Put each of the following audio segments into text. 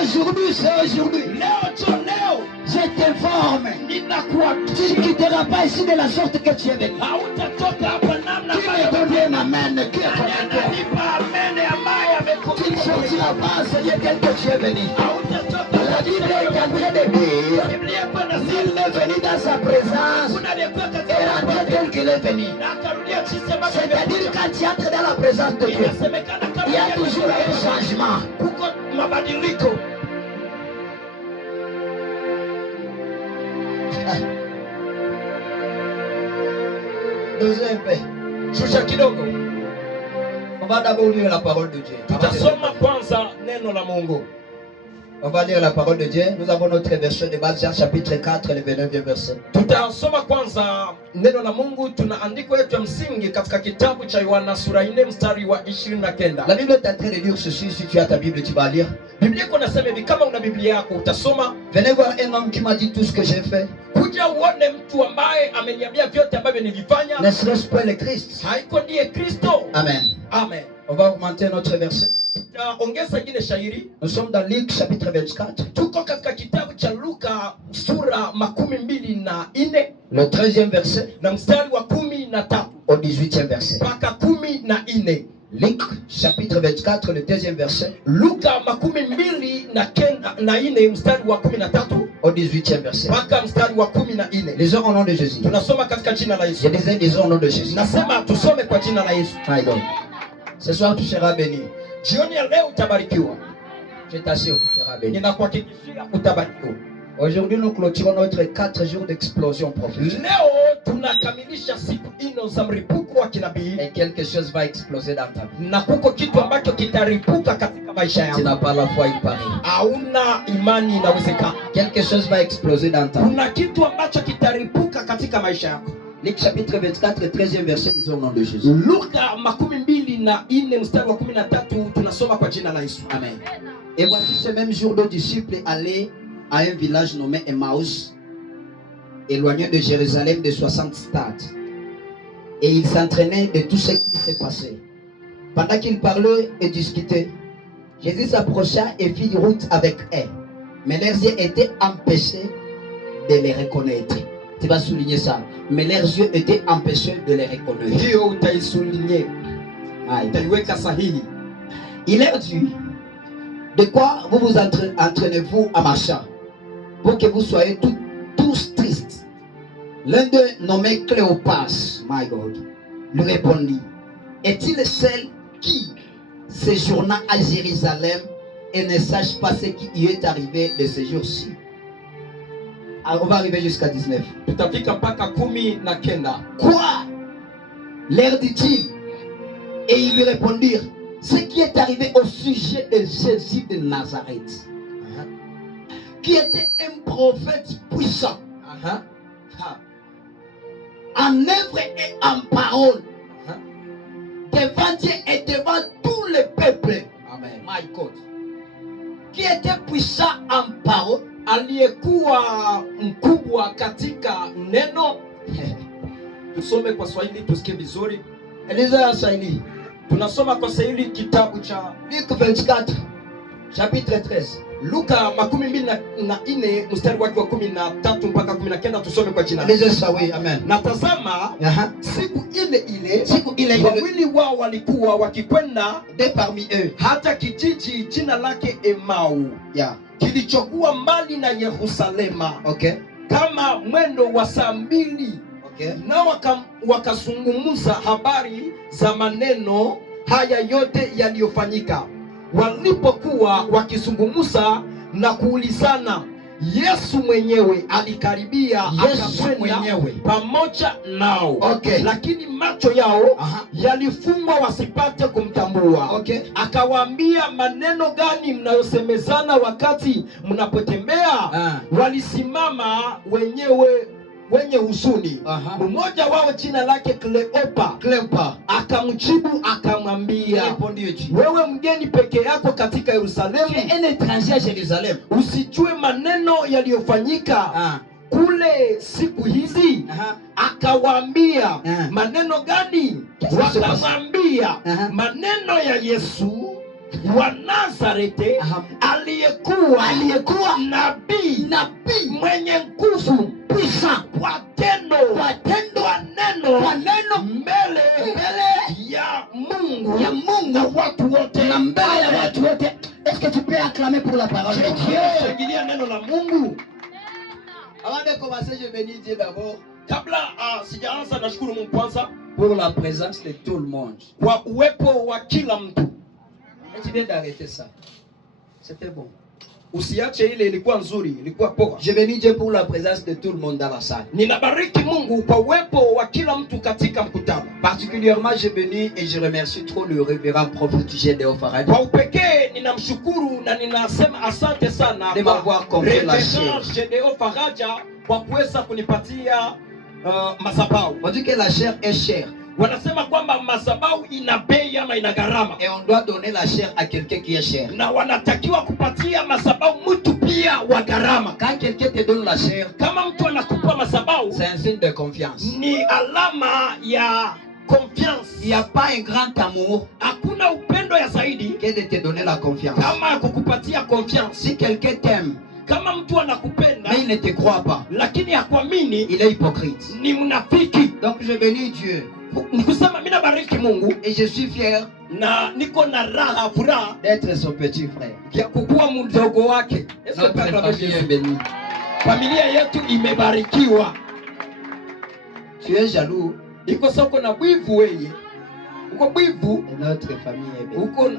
Aujourd'hui, c'est aujourd'hui. Je t'informe. Tu ne quitteras pas ici de la sorte que tu es venu. Qui me donne un amen? Qui est connecté? Tu ne sortiras pas, Seigneur, tel que tu es venu. La Bible est en train de dire, s'il est venu dans sa présence, et rentré tel qu'il est venu. C'est-à-dire quand tu entres dans la présence de Dieu, il y a toujours un changement. Deuxième paix. On va d'abord lire la parole de Dieu. On va lire la parole de Dieu. Nous avons notre verset de base, Jean chapitre 4, le 29e verset. Tutasoma kwanza neno la Mungu. Tuna andiko yetu ya msingi katika kitabu cha Yohana sura 4 mstari wa 29. La Bible est en train de dire ceci. Si tu as ta Bible, tu vas lire. Biblia iko nasema hivi, kama una Biblia yako utasoma. Venez voir un homme qui m'a dit tout ce que j'ai fait. Kuja uone mtu ambaye ameniambia vyote ambavyo nilifanya. Ne serait-ce pas le Christ? Haiko ndiye Kristo? Amen. Amen. On va augmenter notre verset. Ongeza ingine shairi. Nous sommes dans Luc chapitre 24. Tuko katika kitabu cha Luka sura 24 le 13e verset na mstari wa 13 au 18e verset. mpaka 14. Luc chapitre 24, le 2e verset. Luka 24 mstari wa 13 au 18e verset. mpaka mstari wa 14. Lisons au nom de Jésus. Tunasoma katika jina la Yesu. Je disais lisons au nom de Jésus. Nasema tusome kwa jina la Yesu. Ce soir tu seras béni. Jioni ya leo utabarikiwa. Je t'assure, tu seras béni. Ninakuhakikishia utabarikiwa. Aujourd'hui nous clôturons notre 4 jours d'explosion prophétique. Leo tunakamilisha siku ino za mripuko wa kinabii. Et quelque chose va exploser dans ta vie. Na kuko kitu ambacho kitaripuka katika maisha yako. Tu n'as pas la foi, il paraît. Hauna imani, inawezekana. Quelque chose va exploser dans ta vie. Kuna kitu ambacho kitaripuka katika maisha yako. Luc chapitre 24, 13e verset, disons au nom de Jésus. Luka 24 mstari wa 13 tunasoma kwa jina la Yesu. Amen. Et voici ce même jour, nos disciples allaient à un village nommé Emmaüs, éloigné de Jérusalem de 60 stades. Et ils s'entraînaient de tout ce qui s'est passé. Pendant qu'ils parlaient et discutaient, Jésus s'approcha et fit route avec eux. Mais leurs yeux étaient empêchés de les reconnaître. Tu vas souligner ça. Mais leurs yeux étaient empêchés de les reconnaître. Il leur dit, de quoi vous vous entraînez-vous à marcher pour que vous soyez tous tristes? L'un d'eux, nommé Cléopas, my God, lui répondit, est-il seul qui séjourna à Jérusalem et ne sache pas ce qui y est arrivé de ce jour-ci? On va arriver jusqu'à 19. Quoi? Leur dit-il. Et ils lui répondirent, ce qui est arrivé au sujet de Jésus de Nazareth, qui était un prophète puissant, en œuvre et en parole, devant Dieu et devant tout le peuple. Amen. My God. Qui était puissant en parole, aliyekuwa mkubwa katika neno. Tusome kwa Swahili tusikie vizuri. Eliza ya Swahili. Tunasoma kwa Swahili kitabu cha Luc 24 chapitre 13. Luka 24 mstari wake wa 13 mpaka 19. Tusome kwa jina. Eliza sawi, amen. Na tazama, siku ile wawili wao walikuwa wakikwenda de parmi eux hata kijiji jina lake Emau, kilichokuwa mbali na Yerusalema, kama mwendo wa saa 2. Na wakazungumza habari za maneno haya yote yaliyofanyika. Walipokuwa wakizungumza na kuulizana, Yesu mwenyewe alikaribia, akakwenda pamoja nao. Lakini macho yao yalifungwa wasipate kumtambua. Akawaambia, maneno gani mnayosemezana wakati mnapotembea? Walisimama wenyewe wenye huzuni. Aha. Mmoja wao jina lake Kleopa akamjibu akamwambia, wewe mgeni peke yako katika Yerusalemu, Tu es un étranger à Jérusalem. usijue maneno yaliyofanyika kule siku hizi? Aha. Akawaambia, maneno gani? Wakamwambia, Aha. maneno ya Yesu wa Nazareti, Aha. aliyekuwa nabii mwenye nguvu kwa tendo wa neno mbele ya Mungu na watu wote. Na mbele ya watu wote. Est-ce que tu peux acclamer pour la parole de Dieu? Shangilia neno la Mungu. Avant de commencer, je bénis Dieu d'abord Kabla sijaanza, nashukuru Mungu kwanza pour la présence de tout le monde. kwa uwepo wa kila mtu. Et tu viens d'arrêter ça. C'était bon. Usiache ile, ilikuwa nzuri, ilikuwa poa. Je bénis Dieu pour la présence de tout le monde dans la salle. Ninabariki Mungu kwa uwepo wa kila mtu katika mkutano. Particulièrement, je bénis et je remercie trop le révérend prophète Gédéon Faraja Kwa upekee ninamshukuru na ninasema asante sana de m'avoir confié la chair. Gédéon Faraja kwa kuweza kunipatia madhabahu. On dit que la chair est chère. Wanasema kwamba madhabahu ina bei ama ina gharama, Et on doit donner la chair à quelqu'un qui est cher. na wanatakiwa kupatia madhabahu mtu pia wa gharama. Quand quelqu'un te donne la chair, Kama mtu anakupa madhabahu, c'est un signe de confiance. ni alama ya confiance. Il n'y a pas un grand amour Hakuna upendo ya zaidi que de te donner la confiance. kama ya kukupatia confiance. Si quelqu'un t'aime, Kama mtu anakupenda mais il ne te croit pas, lakini hakuamini, il est hypocrite. ni mnafiki. Donc je bénis Dieu Nikusema mimi nabariki Mungu et je suis fier na niko na raha, furaha d'être son petit frère. ya kukuwa mdogo wake. Notre famille est bénie. Familia yetu imebarikiwa. Tu es jaloux Iko soko na bwivu, wewe uko bwivu, et notre famille est bénie. uko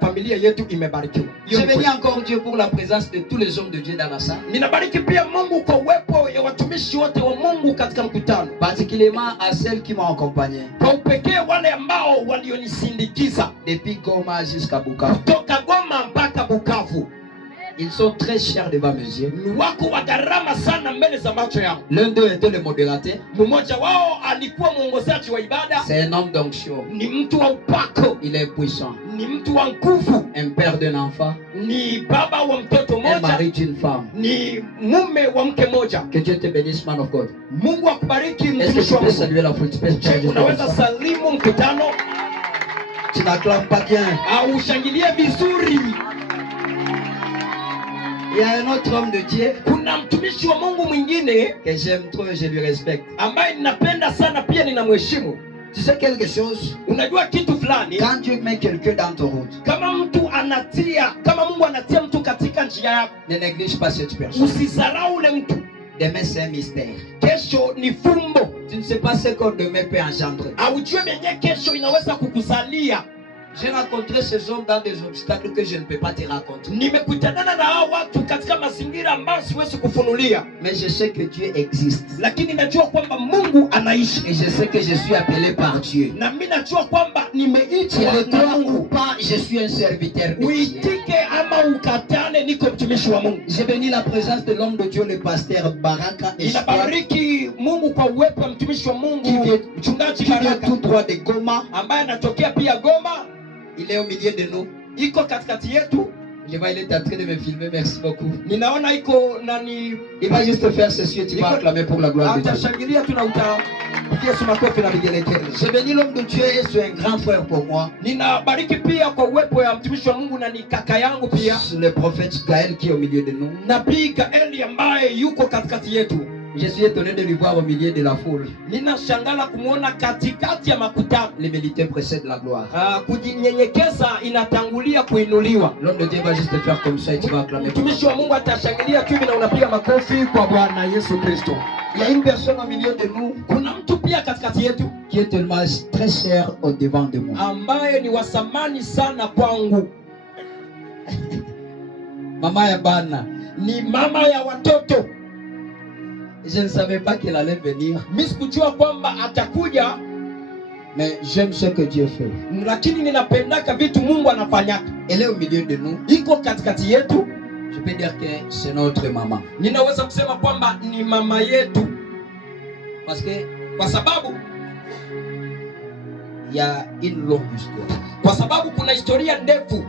familia yetu imebarikiwa. Je bénis encore Dieu pour la présence de tous les hommes de Dieu dans la salle. Ninabariki pia Mungu kwa uwepo ya watumishi wote wa Mungu katika mkutano, Particulièrement à celles qui m'ont accompagné. kwa upekee wale ambao walionisindikiza Depuis Goma jusqu'à Bukavu. kutoka Goma mpaka Bukavu. Ils sont très chers devant mes yeux. Ni wako wa gharama sana mbele za macho yangu. L'un d'eux était le modérateur. Mmoja wao alikuwa mwongozaji wa ibada, C'est un homme d'onction. ni mtu wa upako, Il est puissant. ni mtu wa nguvu, Un père d'un enfant. ni baba wa mtoto Un mmoja, mari d'une femme. ni mume wa mke moja. Que Dieu te bénisse, man of God. Mungu akubariki Est-ce que mtumishi tu wa peux Mungu. saluer la foule? Tu peux changer Unaweza ton salimu mkutano Tu n'acclames pas bien. au ushangilie vizuri. Il y a un autre homme de Dieu Kuna mtumishi wa Mungu mwingine que j'aime trop et je lui respecte. ambaye ninapenda sana pia ninamheshimu. Tu sais quelque chose? Unajua kitu fulani, Quand Dieu met quelqu'un dans ton route, kama Mungu anatia mtu katika njia yako, ne néglige pas cette personne. usizarau ule mtu. Demain, c'est un mystère. Kesho ni fumbo, Tu ne sais pas ce qu'on demain peut engendrer. aujue menye kesho inaweza kukuzalia. J'ai rencontré ces hommes dans des obstacles que je ne peux pas te raconter. Nimekutanana na hao watu katika mazingira ambayo siwezi kufunulia, Mais je sais que Dieu existe. lakini najua kwamba Mungu anaishi, Et je sais que je suis appelé par Dieu. na mimi najua kwamba nimeitwa Tu le na crois ou Mungu. pas, je suis un serviteur de Dieu. Uitike ama ukatane, niko mtumishi wa Mungu. J'ai béni la présence de l'homme de Dieu, le pasteur Baraka Espoir, Ninabariki Mungu kwa uwepo wa mtumishi wa Mungu mchungaji qui vient Baraka tout droit de Goma. ambaye anatokea pia Goma, Il est au milieu de nous. iko katikati yetu. Je vois, il est en train de me filmer. Merci beaucoup. Ninaona iko nani, Il va juste faire ceci et tu vas acclamer pour la gloire de Dieu. atashangilia, tuna utapigia makofi na vigelegele. J'ai béni l'homme de Dieu et c'est un grand frère pour moi. Ninabariki pia kwa uwepo ya mtumishi wa Mungu na ni kaka yangu pia, Le prophète Gaël qui est au milieu de nous. nabii Gaeli ambaye yuko katikati yetu. Je suis étonné de le voir au milieu de la foule. Ninashangala kumwona katikati ya makutano. L'humilité précède la gloire. Kujinyenyekeza inatangulia kuinuliwa. L'homme de Dieu va juste faire comme ça et tu vas acclamer. Mtumishi wa Mungu atashangilia tu na unapiga makofi kwa Bwana Yesu Kristo. Il y a une personne au milieu de nous Kuna mtu pia katikati yetu qui est tellement très cher au devant de moi. ambaye ni wasamani sana kwangu. Maman Yabana. Ni mama ya watoto. Je ne savais pas qu'elle allait venir, Mimi sikujua kwamba atakuja, mais j'aime ce que Dieu fait. lakini ninapendaka vitu Mungu anafanya. Elle est au milieu de nous. Iko katikati yetu. Je peux dire que c'est notre maman. Ninaweza kusema kwamba ni mama yetu. Parce que kwa sababu il y a une longue histoire. Kwa sababu kuna historia ndefu.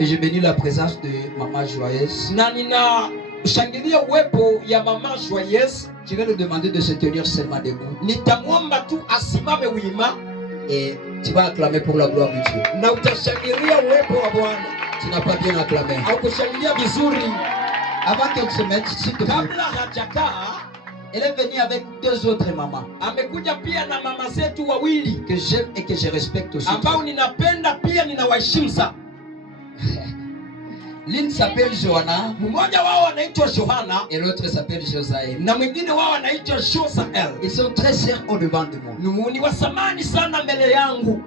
Et je bénis la présence de Maman Joyeuse. Na ninashangilia uwepo ya Mama Joyeuse. Je vais lui demander de se tenir seulement debout. Nitamwomba tu asimame wima. Et tu vas acclamer pour la gloire de Dieu. Na utashangilia uwepo wa Bwana. Tu n'as pas bien acclamé. Au kushangilia vizuri. Avant qu'elle se mette, s'il te plaît. Kabla hajakaa, elle est venue avec deux autres mamans. Amekuja pia na mama zetu wawili. Que j'aime et que je respecte aussi. Ambao ninapenda pia ninawaheshimu sana. L'une s'appelle Johanna. Mmoja wao anaitwa Johanna. Et l'autre s'appelle Josaël. Na mwingine wao anaitwa Josaël. Ils sont très chers au devant de moi. Ni wasamani sana mbele yangu.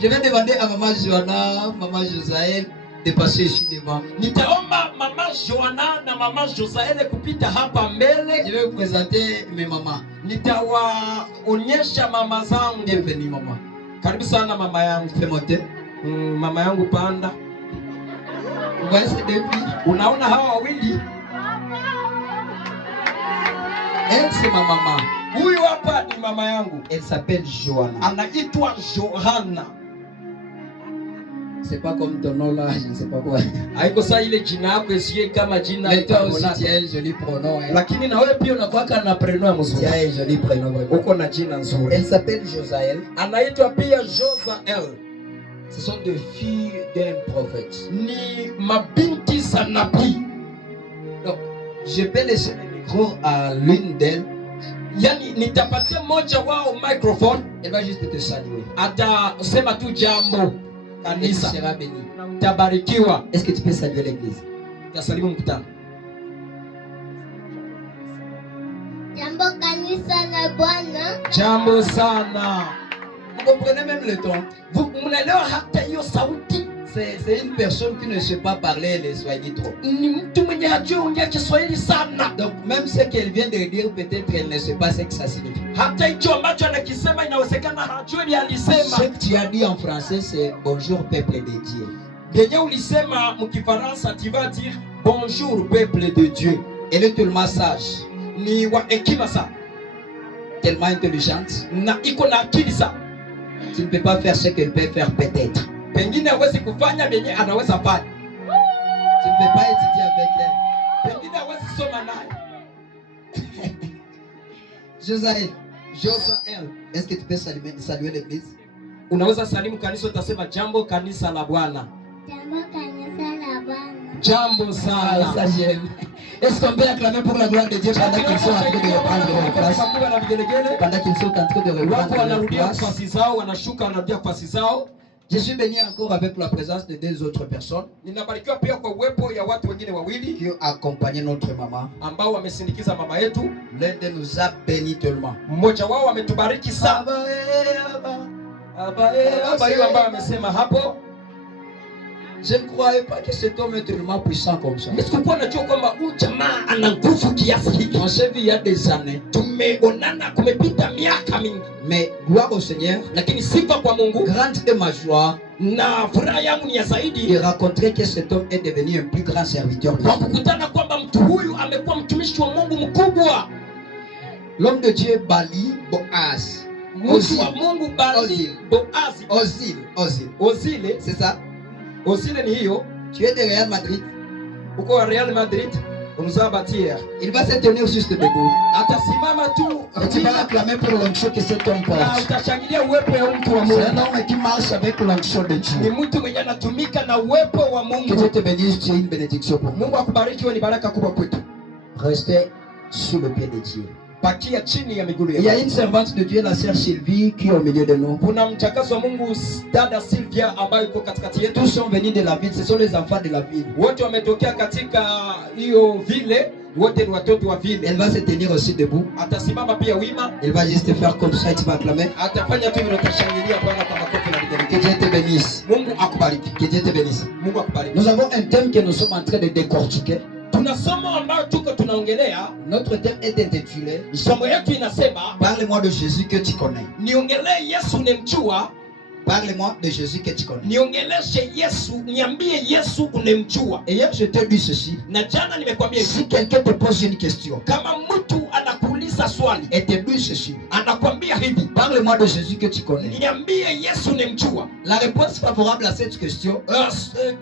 Je vais demander à Maman Johanna, Maman Josaël de passer ici devant. Nitaomba Mama Johanna na Mama Josaël kupita hapa mbele. Je vais vous présenter mes mamans. Nitawaonyesha mama zangu. Bienvenue maman. Karibu sana mama yangu. Fais monter. Mama yangu panda. Vous voyez ces deux filles? Unaona hawa wawili? Elle c'est ma maman. Huyu hapa ni mama yangu. Elle s'appelle Johanna. Anaitwa Johanna. C'est pas comme ton nom là, je ne sais pas quoi. Haiko saa ile jina yako isiye kama jina. Mais toi aussi tu as un joli pronom. Lakini na wewe pia unakuwa na prenom mzuri. Tu as un joli prénom. Uko na jina nzuri. Elle s'appelle Josaël. Anaitwa pia Josaël. Ce sont deux filles d'un prophète. Ni mabinti za nabii. Donc, je vais laisser le micro à l'une d'elles. Yani nitapatia mmoja wao microphone. Elle va juste te saluer. Atasema tu jambo. Kanisa sera béni. Tabarikiwa. Est-ce que tu peux saluer l'église? Tasalimu mkutano. Jambo kanisa la Bwana. Jambo sana. Vous comprenez même le ton? Vous mnaelewa hata hiyo sauti? C'est une personne qui ne sait pas parler le Swahili trop. Ni mtu mwenye hajui ongea Kiswahili sana. Donc même ce qu'elle vient de dire, peut-être elle ne sait pas ce que ça signifie. Hata hicho ambacho anakisema inawezekana hajui ni alisema. Ce que tu as dit en français c'est bonjour peuple de Dieu. Yenye ulisema mkifaransa tu vas dire bonjour peuple de Dieu. Elle est tellement sage. Ni wa hekima sana. Tellement intelligente. Na iko na akili sana. Tu ne peux pas faire ce qu'elle peut faire peut-être. Pengine hawezi kufanya yenye anaweza fanya. Tu ne peux pas étudier avec elle. Pengine hawezi soma naye. Josaël. Josaël. Est-ce que tu peux saluer l'église? Unaweza salimu kanisa, utasema jambo kanisa la Bwana. Jambo kanisa la Bwana. Jambo sana. Ça j'aime. Est-ce qu'on peut acclamer pour la gloire de Dieu pendant qu'ils sont en train de reprendre leur place? Pendant qu'ils sont en train de reprendre leur place. Je suis béni encore avec la présence de deux autres personnes qui ont accompagné notre maman. L'un de nous a béni tellement. Je ne croyais pas que cet homme est tellement puissant comme ça. On s'est vu il y a des années. Mais gloire au Seigneur. Grande est ma joie de rencontrer que cet homme est devenu un plus grand serviteur de Dieu. L'homme de Dieu Bali Boaz. Ozil. C'est ça? Tu es de Real Madrid. Il va se tenir juste debout. Et tu vas acclamer pour l'onction que cet homme porte. C'est un homme qui marche avec l'onction de Dieu. Que Dieu te bénisse, tu es une bénédiction pour nous. Restez sous le pied de Dieu. Il y a une servante de Dieu, la sœur Sylvie, qui est au milieu de nous. Tous sont venus de la ville, ce sont les enfants de la ville. Elle va se tenir aussi debout. Elle va juste faire comme ça et tu vas acclamer. Que Dieu te bénisse. Que Dieu te bénisse. Nous avons un thème que nous sommes en train de décortiquer. Notre thème est intitulé Parle-moi de Jésus que tu connais. Parle-moi de Jésus que tu connais. Niongeleshe Yesu, niambie Yesu unemjua. Et hier, je t'ai dit ceci. Na jana nimekwambia Si quelqu'un te pose une question, kama mtu anakuuliza swali, et te dit ceci. anakwambia hivi, Parle-moi de Jésus que tu connais. niambie Yesu unemjua. La réponse favorable à cette question,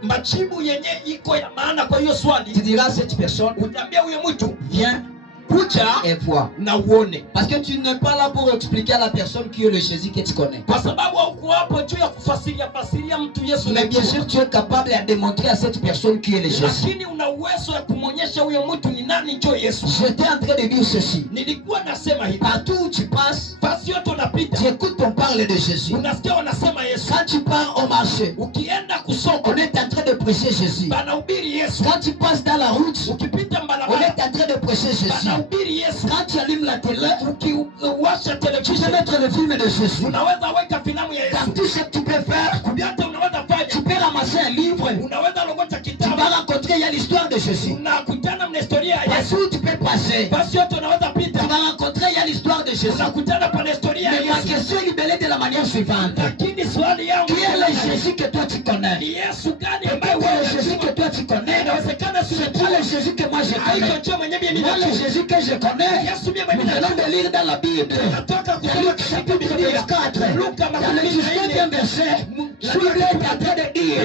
Majibu yenye iko ya maana kwa hiyo swali, tu diras à cette personne, utaambia huyo mtu, viens kuja et vois. na uone. Parce que tu n'es pas là pour expliquer à la personne qui est le Jésus que tu connais. Kwa sababu hauko hapo juu ya kufasiria mtu Yesu Mais bien unemjua. sûr, tu es capable de démontrer à cette personne qui est le Jésus. Lakini una uwezo ya kumonyesha huyo mtu ni nani njoo Yesu. J'étais en train de dire ceci. Nilikuwa nasema hivi, Partout où tu passes, basi yote unapita, tu écoutes on parle de Jésus. unasikia wanasema Yesu. Quand tu pars au marché, Ukienda kusoko on est en train de prêcher Jésus. banahubiri Yesu. Quand tu passes dans la route, Ukipita on mbalabala est en train de prêcher Jésus. banahubiri Yesu. Quand tu allumes la télé, Ukiwasha tu peux television mettre le film de Jésus. unaweza weka filamu ya Dans Yesu. tout ce que tu peux faire, Kubiata unaweza fanya, tu peux ramasser un livre. unaweza logota Tu kitabu, vas rencontrer, il y a l'histoire de Jésus. unakutana na historia ya Yesu. Partout où tu peux passer, Basi yote unaweza tu pita, vas rencontrer, il y a l'histoire de Jésus. unakutana pana historia ya Mais ma Yesu. question est libellée de la manière suivante. Lakini swali yangu Qui est le Jésus que toi tu connais? ni Yesu gani Et ambaye qui est le wewe Jésus que unajua? toi tu connais? Inawezekana si C'est pas le Jésus que moi je connais. haiko njoo mwenyewe mimi Moi, le ninajua. Jésus que je connais, Yesu mimi nous mwenyewe venons de lire dans la Bible. Tunatoka Dans kusoma Luc katika chapitre Biblia. 4, Luka dans le 19e verset, la Bible est en train de dire,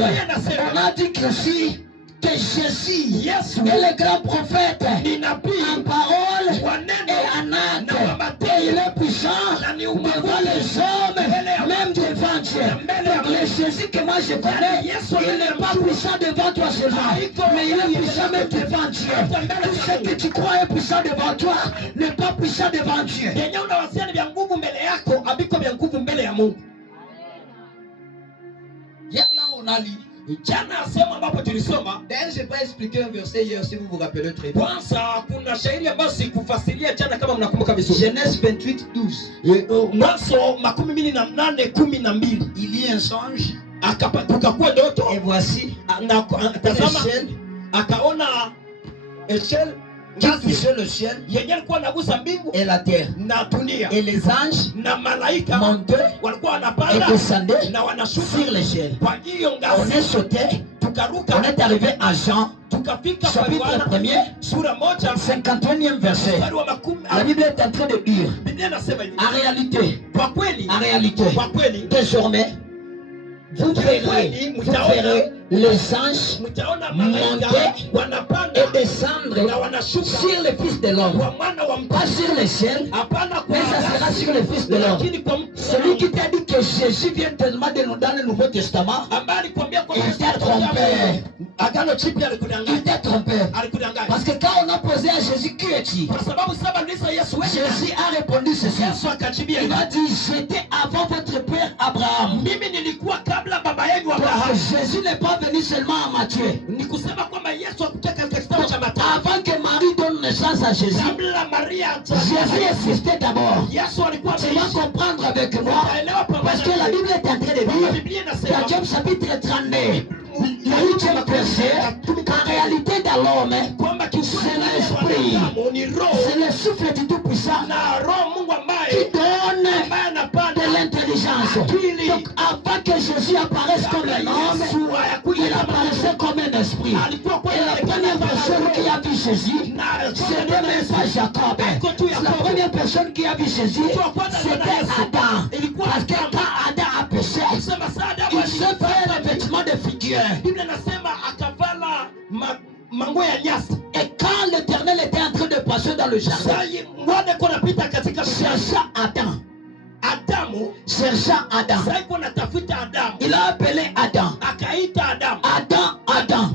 on a dit que si que Jésus Yesu est le grand prophète ni nabii en parole wa et neno en acte, na wa matendo. et il est puissant devant les hommes, même devant Dieu. Donc le Jésus que moi je connais, il n'est pas puissant devant toi seulement, mais il est puissant même devant Dieu. Tout ce que tu crois est puissant devant toi n'est pas puissant devant Dieu. yenye unawasiana vya nguvu mbele yako abiko vya nguvu mbele ya Mungu. Hier là on a lu. Jana sehemu ambapo tulisoma D'ailleurs, je n'ai pas expliqué un verset hier si vous vous rappelez très bien. kwanza, kuna shairi ambayo sikufasiria jana kama mnakumbuka vizuri. Genèse 28:12. Mwanzo 28:12 Il y a un songe kukakuwa ndoto et voici na tazama, l'échelle akaona echelle qui touchait le ciel yenye alikuwa anagusa mbingu et la terre. na dunia, Et les anges na malaika montaient walikuwa et wanapanda descendaient na wanashuka sur l'échelle. kwa hiyo On ngazi. est sauté, Tukaruka on est arrivé à Jean, tukafika kwa chapitre Yohana 1er, sura moja 51e verset. mstari wa makumi. La Bible est en train de dire, Biblia inasema hivi, en réalité, kwa kweli, en réalité, désormais, vous verrez les anges mtaona malaika monter wanapanda et descendre na wanashuka sur le Fils de l'homme. kwa mwana wa mtu, Pas sur les ciels, hapana kwa mais ça sera sur le Fils de l'homme. lakini kwa mtu Celui qui t'a dit que Jésus vient tellement de nous dans le Nouveau Testament, ambaye alikwambia kwa il t'a trompé. Agano Jipya Il alikudanganya, t'a trompé. alikudanganya Parce que quand on a posé à Jésus qui es-tu, kwa sababu saba ndizo Yesu wewe. Jésus a répondu ceci. Yesu akajibia Il hivi, a dit, j'étais avant votre père Abraham. mimi nilikuwa kabla baba yenu Donc Abrahamu. Jésus n'est pas venu seulement à Matthieu. Ni kusema kwamba Yesu akutoka katika kitabu cha Mathayo Avant que Marie donne naissance à Jésus, kabla Maria Jésus existait d'abord. Yesu alikuwa Tu vas ameishi. comprendre avec moi, Utaelewa parce pamoja que la na Bible est en train de dire, Biblia dans inasema Job chapitre 32, le 8e verset, qu'en réalité dans l'homme, kwamba c'est l'esprit, wanadamu ni roho c'est le souffle du Tout-Puissant na roho Mungu qui ambaye donne anapanda de l'intelligence. Donc avant que Jésus apparaisse comme un homme, il apparaissait comme un esprit. Et la première personne qui a vu Jésus, ce n'était même pas Jacob. La première personne qui a vu Jésus, c'était Adam. Parce que quand Adam a péché, Sema sada il s'est fait le vêtement de figure. Biblia inasema akavala manguo ya nyasi. Et quand l'Éternel était en train de passer dans le jardin, Sai mwana kona pita katika cherchant Adam, Adamu, cherchant Adam, sai kuna tafuta Adamu. il a appelé Adam. Akaita Adamu. Adam, Adam,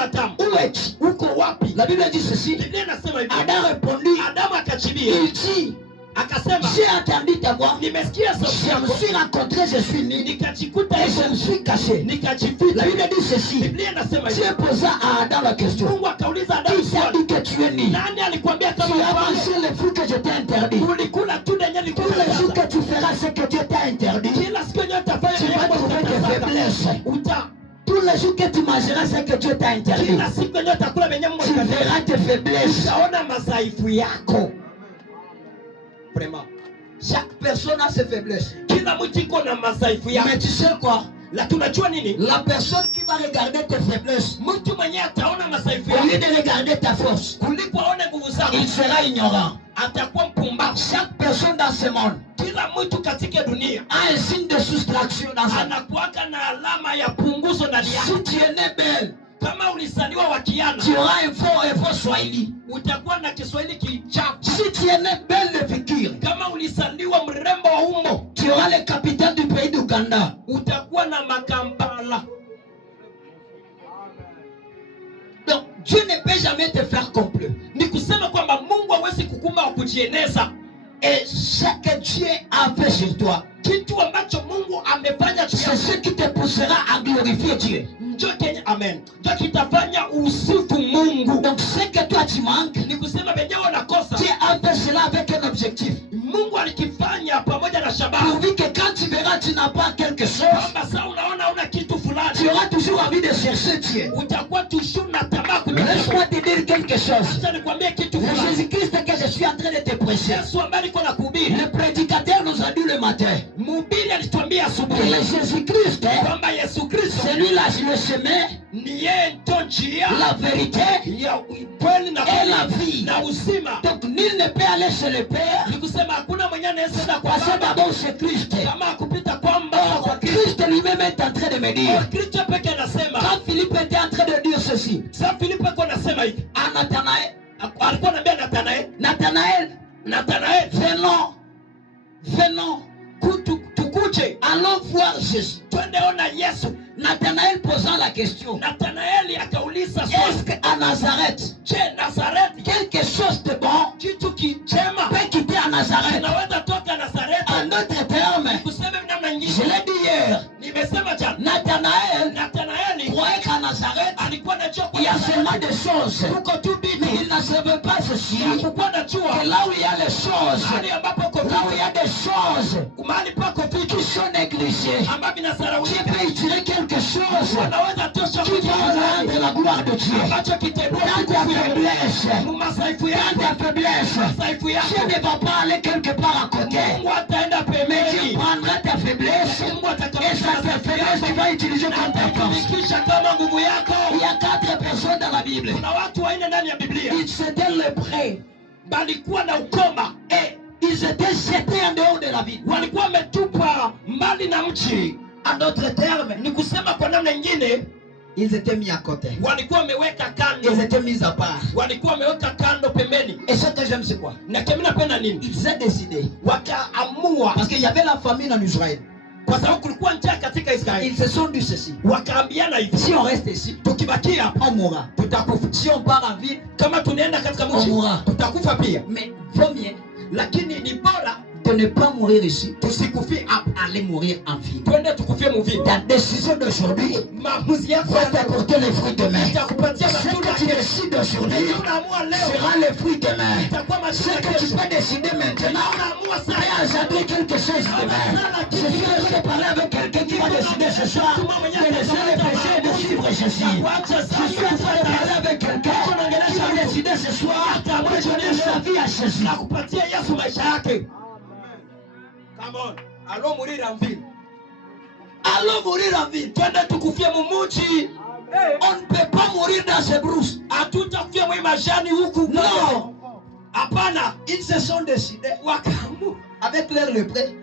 Adamu, où es-tu? uko wapi? La Bible dit ceci. Biblia inasema hivi. Adam répondit, Adamu akachibia. il dit, Akasema, j'ai entendu ta voix, nimesikia sauti je me yako, suis rencontré, je suis né, nikajikuta et je me suis caché. La nikajificha. Bible dit ceci. Biblia inasema hivi. Dieu posa à Adam la question. Mungu akauliza Adamu Qui t'a swali. dit que tu es né? Nani alikwambia Tu kama as ufanye? mangé le fruit que je t'ai interdit. Ulikula tu lenye Tous les jours likukataza. que tu feras ce que Dieu t'a interdit, Kila siku yenye utafanya tu yenye vas Mungu trouver des atakataza. faiblesses. Tous les jours que tu mangeras ce que Dieu t'a interdit, Kila siku yenye utakula yenye Mungu tu atakataza. verras tes faiblesses. Utaona madhaifu yako. Vraiment. Chaque personne a ses faiblesses. Kila Kila mtu iko na madhaifu yake. Mais tu sais quoi? Lakini unajua nini? La personne qui va regarder tes faiblesses, Mtu mwenye ataona madhaifu au lieu yake de regarder ta force, kuliko aone nguvu zako, il sera ignorant. atakuwa mpumbavu. Chaque personne dans ce monde Kila mtu katika dunia a un signe de soustraction dans sa vie. anakuwaka na alama ya punguzo ndani yake. Si tu es né belle, Kama ulizaliwa wa kiana, tu auras un faux Swahili. utakuwa na Kiswahili kichafu. Si tu es né belle de figure, Kama ulizaliwa mrembo wa umbo, tu auras le capitaine du pays d'Ouganda. utakuwa na Makampala. Donc, Dieu ne peut jamais te faire complot. Ni kusema kwamba Mungu hawezi kukuma wa kujieneza. Et ce que Dieu a fait sur toi, Kitu ambacho Mungu amefanya juu c'est yako, ce qui te poussera à glorifier Dieu. ndio Kenya, amen, ndio kitafanya usifu Mungu. Donc, ce que toi tu manques, Ni kusema wenyewe wanakosa, Dieu a fait cela avec un objectif. Mungu alikifanya pamoja na shabaha, Pourvu que quand tu verras tu n'as pas quelque chose, kwamba sasa unaona una kitu tu fulani, auras toujours envie de chercher Dieu. utakuwa tushu na tamaa Laisse-moi kutafuta. te dire quelque chose. Acha nikwambie kitu Le fulani. Jésus-Christ que je suis en train de te prêcher, Yesu ambaye niko na kuhubiri, le prédicateur nous a dit le matin mhubiri alituambia que asubuhi le Jésus-Christ, kwamba Yesu Kristo c'est lui là, le chemin, ni yeye ndio njia la vérité ya kweli na et la vie. na uzima. Donc nul ne peut aller chez le Père Ni kusema hakuna mwenye anaweza kwa passer Baba d'abord chez Christ. kama kupita kwamba Or, kwa Kristo. Christ lui-même est en train de me dire, Kristo pekee anasema, quand Philippe était en train de dire ceci sasa Filipo alikuwa anasema hivi, à Nathanaël, alikuwa anambia Nathanaeli, Nathanaël, venons, tukuje allons voir Jésus. twende ona Yesu. Nathanaël posant la question, Nathanaeli akauliza est-ce swali, qu'à Nazareth, je Nazareti quelque chose de bon kitu kichema peut quitter à Nazareth? kinaweza toka Nazareti? En d'autres termes, Kusema namna je nyingine, l'ai dit hier, nimesema jana, Nathanaël Nathanaeli croyait qu'à Nazareth, alikuwa anajua il y a seulement des choses. kuko tu Mais vitu, il ne savait pas ceci, hakukuwa que anajua là où il y a les choses, mahali ambapo uko là où il y a des choses mahali pako qui vitu sont négligées, ambavyo qui vinasaraulika, peut tirer quelque chose wanaweza tosha qui va rendre la gloire de Dieu. ambacho kitainua Dans ta faiblesse, madhaifu dans yako, ta faiblesse, madhaifu Dieu yako, ne va pas aller quelque part à côté. Mungu ataenda Mais Dieu pembeni, prendra ta faiblesse Mungu et atakamilisha sa faiblesse tu vas utiliser comme ta force. atatumikisha kama nguvu yako. Il y a 4 personnes dans la Bible. Kuna watu wanne ndani ya Biblia Ils s'étaient léprés balikuwa na ukoma, et ils étaient jetés en dehors de la ville. walikuwa wametupwa mbali na mchi. En d'autres termes, Ni kusema kwa namna nyingine, ils étaient mis à côté. walikuwa wameweka Ils kando, étaient mis à part. walikuwa wameweka kando pembeni. Et ce que j'aime, c'est quoi? Na kimi napenda nini? Ils ont décidé. Wakaamua, Parce qu'il y avait la famine en Israël. kwa sababu kulikuwa njaa katika Israeli, Ils se sont dit ceci. wakaambiana hivi, Si on reste ici, tukibakia hapa on mourra. tutakufa, Si on part en ville, kama tunaenda katika mji Omura. tutakufa pia, mais vaut mieux lakini ni bora de ne pas mourir ici, tusikufie hapa, aller mourir en ville. twende tukufie muvini. Ta décision d'aujourd'hui Maamuzi yako va t'apporter les fruits demain. yatakupatia Ce matunda que tu kesho. décides aujourd'hui Unaamua leo sera les fruits demain. itakuwa Ce matunda que tu kesho. peux décider maintenant Unaamua peut sasa, engendrer quelque chose demain. Je suis en train de parler avec quelqu'un qui va décider ce soir de laisser les péchés et de suivre Jésus. Je suis en train de parler avec quelqu'un qui va décider ce soir de donner sa vie à Jésus. na kupatia Yesu maisha yake. Come on. Alo murira mvili. Allons mourir en ville. Twende tukufie mumuji. On ne peut pas mourir dans ces brousses. Hatutafia mwe majani huku. Non. Hapana. Ils se sont décidés Wakaamua avec leur lepré.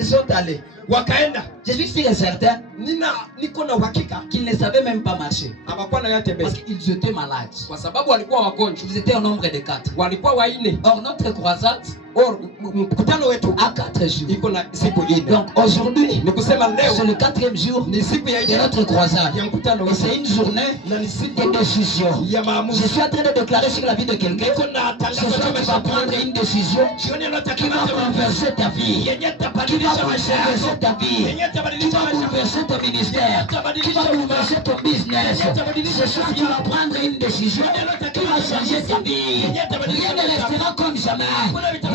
Ils sont allés. wakaenda. Je suis sûr et certain Niko na uhakika qu'ils ne savaient même pas marcher. hawakuwa na Parce yatembea qu'ils étaient malades. kwa sababu walikuwa wagonjwa, Ils étaient au nombre de 4. walikuwa waine. Or, notre croisade Or mkutano wetu a 4 jours. iko na siku ine. Donc, aujourd'hui, Ni kusema c'est leo le 4e jour ni siku ya de ine notre croisade. ya mkutano Et c'est wetu, une journée na ni siku de décision. ya Je maamuzi. suis en train de déclarer sur la vie de quelqu'un. Niko na Ce tangazo soir, tu vas prendre une décision jioni qui va renverser ta vie, yenye qui va tabadilisha maisha renverser yako, ta vie, yenye qui tabadilisha va maisha yako, bouleverser ton ministère, qui va bouleverser ton business. Ce soir, tu vas prendre une décision qui va changer ta vie. Rien ne restera comme jamais.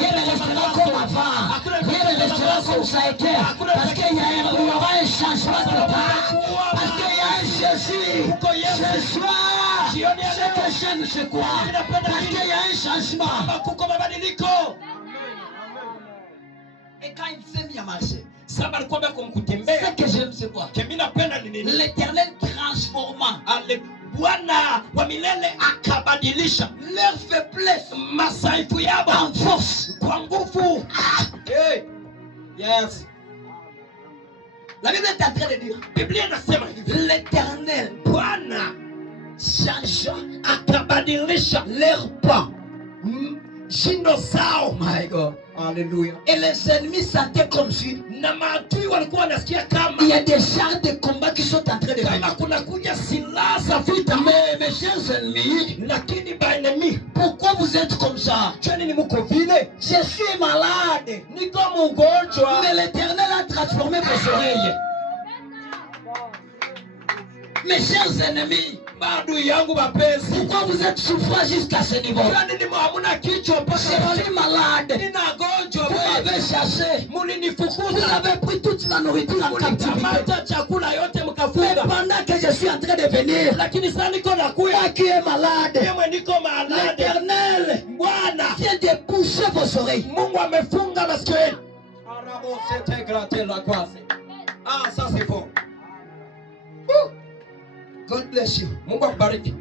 Rien ne restera comme avant. Rien ne restera comme ça a été. Parce qu'il y aura un changement de part. Parce qu'il y a un Jésus. Ce soir, ce que j'aime, c'est quoi? Parce qu'il y a un changement. kuko mabadiliko. Et quand il s'est mis à marcher, Saba alikuwa kumkutembea. ce que j'aime c'est quoi? Mimi napenda ni nini? L'Éternel transforma Bwana wa milele akabadilisha leur faiblesse masaifu yao en force. kwa nguvu. Hey. Yes. La Bible est en train de dire, Biblia inasema hivi, l'Éternel Bwana changea akabadilisha leur pas. shindo zao. My God. Hallelujah. Et les ennemis sentaient comme si Na maadui walikuwa wanasikia kama il y a des chars de combat qui sont en train de kama venir. kuna kuja silaha za vita. Mais mes chers ennemis, Lakini baenemi, pourquoi vous êtes comme ça? cheni ni mko vile? Je suis malade. Niko mgonjwa. Mais l'Éternel a transformé vos oreilles. Mes chers ennemis, Maadui yangu mapenzi, pourquoi vous êtes souffrant jusqu'à ce niveau? kwani ni hamuna kichwa Je mpaka suis malade. nina gonjwa. Vous m'avez chassé. Vous Mulinifukuza, avez pris toute la nourriture en captivité. mulikamata chakula yote Mais mkafunga. pendant que je suis en train de venir, Lakini sasa niko moi nakuya, qui est malade, mimi niko malade. l'Éternel Bwana vient de boucher vos oreilles. Mungu amefunga masikio yenu. Arabo sete gratel la kwase. Ah, ça c'est fort. God bless you. Mungu akubariki.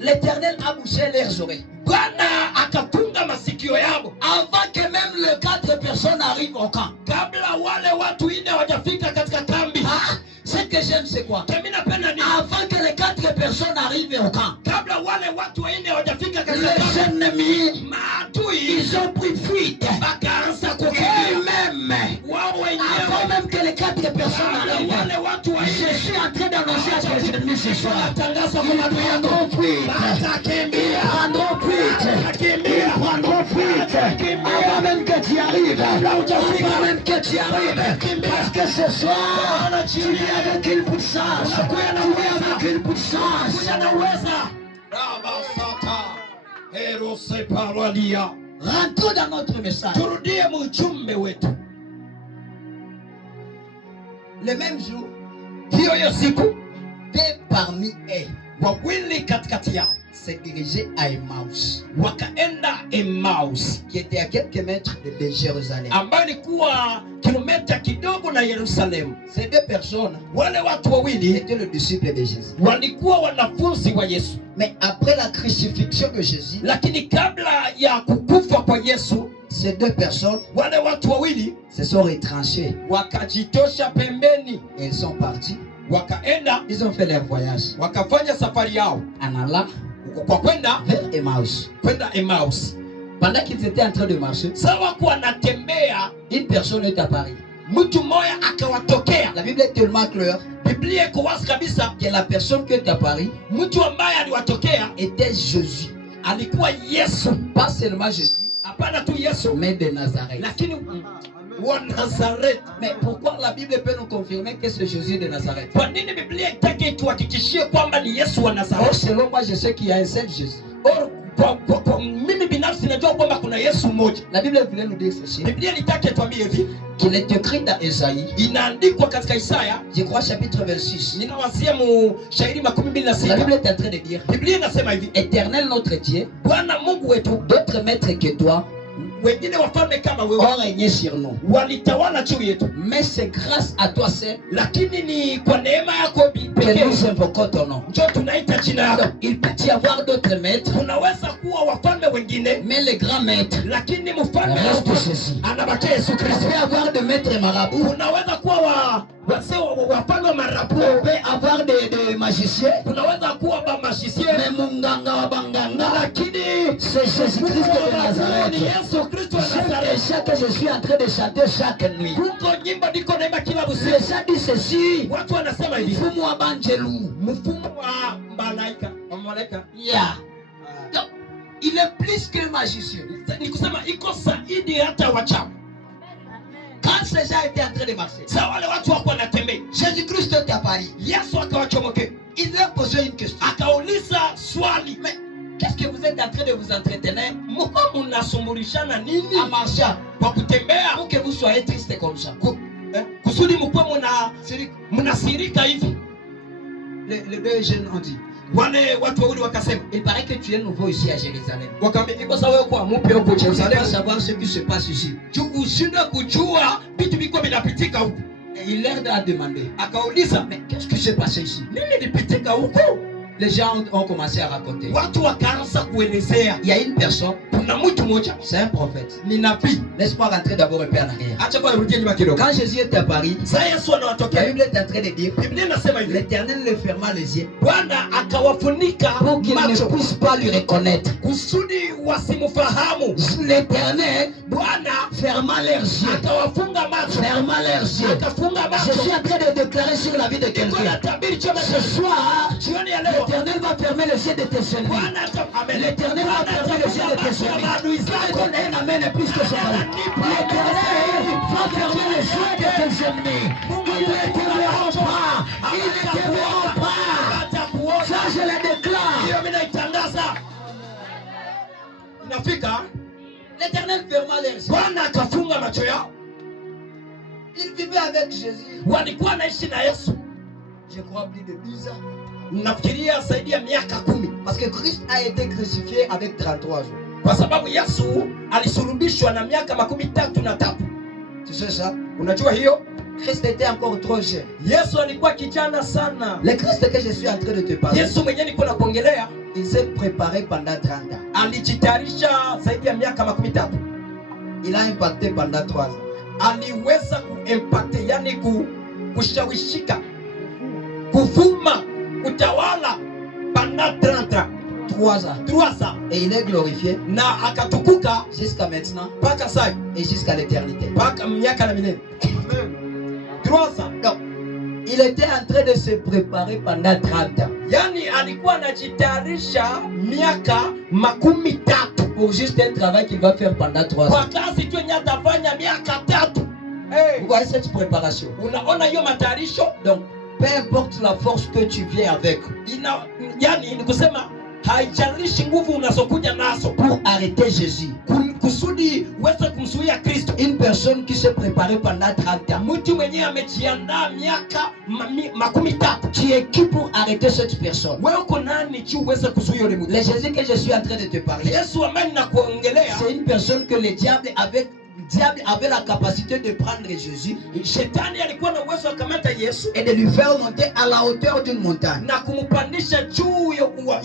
L'Éternel a bouché leurs oreilles. Bwana akafunga masikio yao Avant que même les 4 personnes arrivent au camp. kabla wale watu 4 hawajafika katika kambi. Ah, ce que j'aime c'est quoi? Mimi napenda ni Avant que les 4 personnes arrivent au camp, kabla wale watu 4 hawajafika katika kambi, les ennemis, maadui ils ont pris fuite. wakaanza kukimbia Eux-mêmes, wao avant wenyewe. même que les 4 personnes Kabla arrivent, wale watu je suis en train d'annoncer à tes ennemis ce soir. wanatangaza kwa Ils maadui yangu, prendront fuite. watakimbia, Ils prendront fuite. Ils watakimbia, prendront fuite. Avant même que tu arrives. Avant même que tu arrives. Parce que ce soir, tu viens avec une puissance. Tu viens avec une puissance. kuja na uweza. Rabasata, Erose Paralia. Rentrons dans notre message. Turudie mjumbe wetu. Le même jour, Hiyo siku deux parmi eux wawili katikati yao se dirigeaient à Emmaüs, wakaenda Emmaus, qui était à quelques mètres de Jérusalem. ambayo ilikuwa kilomita kidogo na Yerusalemu. Ces deux personnes Wale watu wawili étaient les disciples de Jésus. walikuwa wanafunzi wa Yesu, Mais après la crucifixion de Jésus, lakini kabla ya kukufa kwa Yesu, ces deux personnes wale watu wawili se sont retranchées wakajitosha pembeni, et ils sont partis. wakaenda Ils ont fait leur voyage wakafanya safari yao en allant kwa kwenda vers Emmaus. Pendant qu'ils étaient en train de marcher, Sawa kuwa anatembea, une personne est apparue. mtu mmoja akawatokea. La Bible est tellement claire Biblia iko wazi kabisa, que la personne qui est apparue mtu ambaye aliwatokea était Jésus. alikuwa Yesu. Pas seulement Jésus, Hapana tu Yesu, mais de Nazareth. lakini wa Nazareth. Mais pourquoi la Bible peut nous confirmer que c'est Jésus de Nazareth? Kwa nini Biblia itake tuhakikishie kwamba ni Yesu wa Or, Nazareth? selon moi, je sais qu'il y a un seul Jésus. Or, kwa mimi binafsi najua kwamba kuna Yesu mmoja. La Bible voulait nous dire ceci, Biblia litake tuambie hivi, qu'il est écrit dans Esaïe, inaandikwa katika Isaya, je crois chapitre 26. ninawazia mu shairi La 26. Bible est en train de dire, Biblia inasema hivi, Éternel notre Dieu, Bwana Mungu wetu, d'autres maîtres que toi wengine wafalme kama wewe ont régné sur nous. walitawala juu yetu, Mais c'est grâce à toi seul lakini ni kwa neema yako que pekee nous invoquons ton nom. ndio tunaita jina lako. Donc, il peut y avoir d'autres maîtres, Kunaweza kuwa wafalme wengine, mais le grand maître lakini mfalme reste wetu Jésus. anabakia Yesu Il Kristo. peut y avoir des maîtres marabouts, Kunaweza kuwa wafalme wa marabu, il peut y avoir des magiciens, kunaweza kuwa bamashisia, mais munganga wa banganga, lakini c'est Jésus-Christ de Nazareth. ni Yesu Kristo wa C'est Nazareth. ça que je suis en train de chanter chaque nuit. Kuko nyimbo ndiko naimba kila Le usiku. chant dit ceci, Watu wanasema hivi, mfumu wa banjelu. mfumo wa malaika. Yeah. Donc, il est plus que magicien. Ni kusema iko zaidi hata wachawi. Quand ces gens étaient en train de marcher, Sasa wale watu wako wanatembea, Jésus-Christ est apparu. Yesu akawachomoke, Il leur posait une question. akauliza swali, Mais qu'est-ce que vous êtes en train de vous entretenir mko mnasumbulishana nini en marchant kwa kutembea pour que vous soyez tristes comme ça? kusudi mkuwe mnasirika hivi? Les deux jeunes ont dit, Wale watu wawili wakasema, il paraît que tu es nouveau ici à Jérusalem. wakamwambia iko sawa wewe kwa mpya huko Tu ne Yerusalemu. pas savoir ce qui se passe ici. Ushinde kujua vitu viko vinapitika huko. Et il leur a demandé, Akauliza, mais qu'est-ce qui s'est passé ici? nini lipitika huko? Les gens ont commencé à raconter. Watu wakaanza kuelezea. Il y a une personne, Kuna mtu mmoja c'est un prophète. ni nabii. Laisse-moi rentrer d'abord un peu en arrière. Acha kwa rudie nyuma kidogo. Quand Jésus était à Paris, Sasa Yesu la anawatokea. Bible est en train de dire, Biblia inasema hivi, l'Éternel le ferma les yeux Bwana akawafunika pour qu'ils ne macho puissent pas lui reconnaître. kusudi wasimfahamu. L'Éternel Bwana ferma leurs yeux. akawafunga macho, Ferma leurs yeux. akafunga Je suis macho. en train de déclarer sur la vie de Niko quelqu'un. natabiri juu ya Ce maisha. soir, Jioni ya leo l'Éternel va fermer les yeux de tes ennemis. Bwana amen. L'Éternel va fermer les yeux de tes Bwana ennemis. maadui Qui me zako. donne un amen plus que son nom. L'Éternel va fermer les yeux de tes ennemis. Ils ne te verront pas. Ils ne te verront pas. Hatakuona. Ça, je le déclare. Hiyo mimi naitangaza. Inafika L'Éternel ferma leurs yeux. Bwana akafunga macho yao. Ils vivaient avec Jésus, Walikuwa wanaishi na Yesu. je crois, plus de 10 ans. Nafikiria zaidi ya miaka 10. Parce que Christ a été crucifié avec 33 jours. Kwa sababu Yesu alisulubishwa na miaka 33. Tu sais ça? Unajua hiyo? Christ était encore trop jeune. Yesu alikuwa kijana sana. Le Christ que je suis en train de te parler, Yesu mwenyewe niko na kuongelea, il s'est préparé pendant 30 ans. alijitayarisha zaidi ya miaka 33. Il a impacté pendant 3 ans. Aliweza kuimpacte, yani kushawishika, kuvuma, utawala pendant 30 ans. 3 ans. 3 ans. Et il est glorifié Na akatukuka jusqu'à maintenant mpaka sasa et jusqu'à l'éternité. mpaka miaka na milele. 3 ans. Donc, il était en train de se préparer pendant 30 ans Yani alikuwa anajitayarisha miaka 13 pour juste un travail qu'il va faire pendant 3 ans. kwa kazi tu yenye atafanya miaka 3. Vous voyez cette préparation? Unaona hiyo matayarisho? Donc, peu importe la force que tu viens avec Yani ni kusema haijalishi nguvu unazokuja nazo pour arrêter Jésus. kusudi uweze kumzuia Kristo. Une personne qui s'est préparée pendant 30 ans. Mtu mwenyewe amejiandaa miaka 13. Tu es qui pour arrêter cette personne? Wewe uko nani juu uweze kuzuia yule mtu? Le Jésus que je suis en train de te parler, Yesu ambaye ninakuongelea, c'est une personne que le diable avait la capacité de prendre Jésus shetani alikuwa na uwezo wa kamata Yesu et de lui faire monter à la hauteur d'une montagne na kumpandisha juu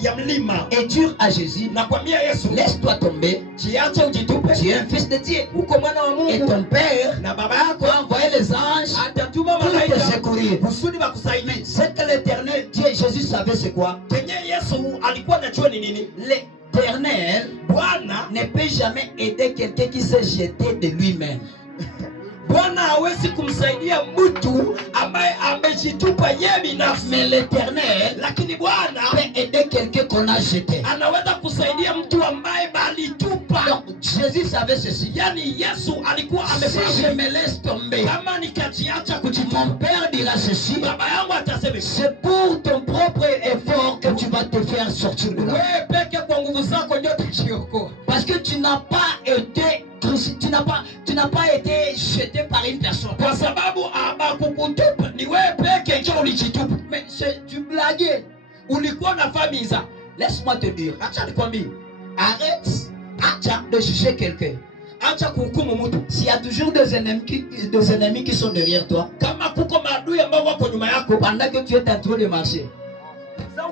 ya mlima et dire à Jésus, na kwambia Yesu, laisse-toi tomber, jiache ujitupe, tu es un fils de Dieu. uko mwana wa Et Mungu, ton père na baba yako va envoyer les anges atatuma pour te malaika secourir. kusudi wakusaidie. C'est que l'éternel Dieu, Jésus savait c'est quoi? Kenye Yesu alikuwa anajua ni nini? L'éternel Bwana ne peut jamais aider quelqu'un qui s'est jeté de lui-même. Bwana hawezi kumsaidia mtu ambaye amejitupa yeye binafsi, Mais l'éternel lakini Bwana peut aider quelqu'un qu'on a jeté. anaweza kusaidia mtu ambaye balitupa. Donc Jésus savait ceci. Yani Yesu alikuwa Si je amefahamu, me laisse tomber, kama nikajiacha mon kujitupa, père dira ceci. baba yangu atasema, C'est pour ton propre effort que tu vas te faire sortir de là. wewe peke kwa nguvu zako ndio utajiokoa, Parce que tu n'as pas été tu n'as pas été jeté par une personne. kwa sababu abakukutupa ni wewe peke ndio ulijitupa. Mais tu blagues. Ulikuwa na famiza. Laisse-moi te dire. Acha nikwambie, Arrête de juger quelqu'un. acha kuhukumu mtu. S'il y a toujours des ennemis qui sont derrière toi, Kama kuko maadui ambao wako nyuma yako, pendant que tu es en train de marcher,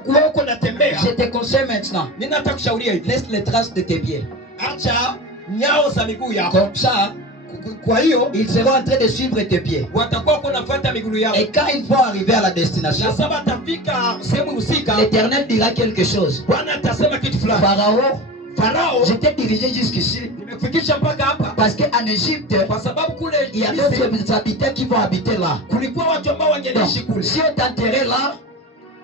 wewe uko natembea, je te conseille maintenant, ninataka kushauria hivi, laisse les traces de tes pieds. acha nyao za miguu yako. Comme ça, Kwa hiyo ils seront en train de suivre tes pieds. watakuwa kunafuata miguu yao, Et quand ils vont arriver à la destination, na sasa watafika sehemu husika, l'Éternel dira quelque chose. Bwana atasema kitu fulani. Pharaon, Farao, je t'ai dirigé jusqu'ici nimekufikisha mpaka hapa parce qu'en Égypte, kwa sababu kule il y a Misri d'autres habitants qui vont habiter là. kulikuwa watu ambao Donc, wangeliishi kule. si on t'enterrait là,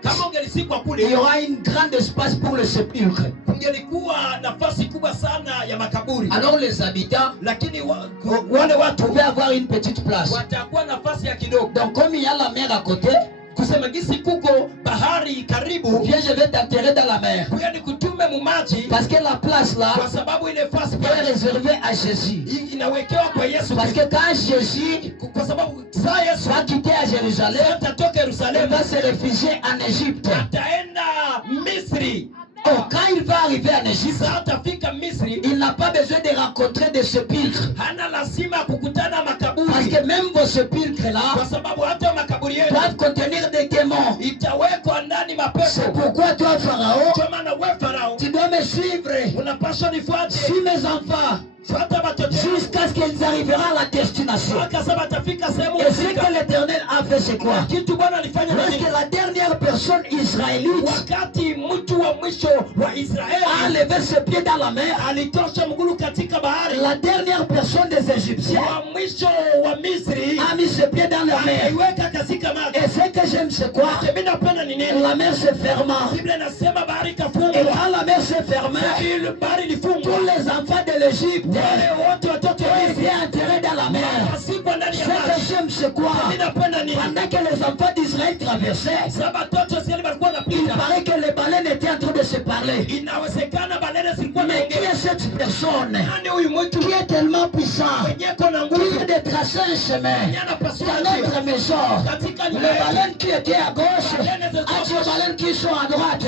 Kama ungelisikwa il y kule, aura un grand espace pour le sépulcre. kungelikuwa nafasi kubwa sana ya makaburi, Alors les habitants lakini wale watu pouvaient avoir une petite place. watakuwa nafasi ya kidogo. Donc comme il y a la mer à côté, Kusema gisi kuko bahari karibu, viens, je vais t'enterrer dans la mer. kuya ni kutume mumaji, Parce que la place là kwa sababu ile fasi est pale réservée à Jésus. inawekewa kwa Yesu. Parce que quand Jésus Kwa sababu saa Yesu va quitter à Jérusalem, atatoka il Yerusalemu, va se réfugier en Égypte. ataenda Misri. Oh, quand il va arriver en Égypte, Sasa atafika Misri, il n'a pas besoin de rencontrer des sépulcres. hana lazima kukutana makaburi. Parce que même vos sépulcres-là Kwa sababu hata makaburi yenu doivent contenir des démons. itawekwa ndani C'est mapepo. pourquoi toi, Pharaon, Kwa maana wewe Farao tu dois me suivre. unapaswa nifuate. Suis mes enfants Fuata watoto wangu. jusqu'à ce qu'ils arriveront à la destination. Mpaka sasa watafika sehemu Et ce husika. que l'Éternel a fait, c'est quoi? Kitu Bwana alifanya Lorsque nini? la dernière personne israélite Wakati mtu wa mwisho wa a Israeli levé ses pieds dans la mer, alitosha mguu katika bahari, la dernière personne des Égyptiens wa mwisho wa Misri a mis ses pieds dans la mer. akaiweka katika maji. Et ce que j'aime, c'est quoi? Mimi napenda ni nini? La mer se ferma. Biblia inasema bahari Et ikafungwa. quand la mer se fermait, Ile bahari tous ilifungwa. les enfants de l'Égypte Wale wote watoto wa ont Misri été enterrés dans la mer. wasikwa ndani Ce ya que maji. j'aime, c'est quoi? Mimi napenda nini? Pendant que les enfants d'Israël traversaient, Sasa watoto wa Israeli walikuwa il wanapita. paraît que les baleines étaient en train de se parler. Inawezekana balene zilikuwa Mais qui naongea. est cette personne Nani huyu mtu qui est tellement puissant, mwenye kona qui nguvu? vient de tracer un chemin dans notre maison? Katika Les nyumba yetu. baleines qui étaient à gauche, à ces baleines qui sont à droite.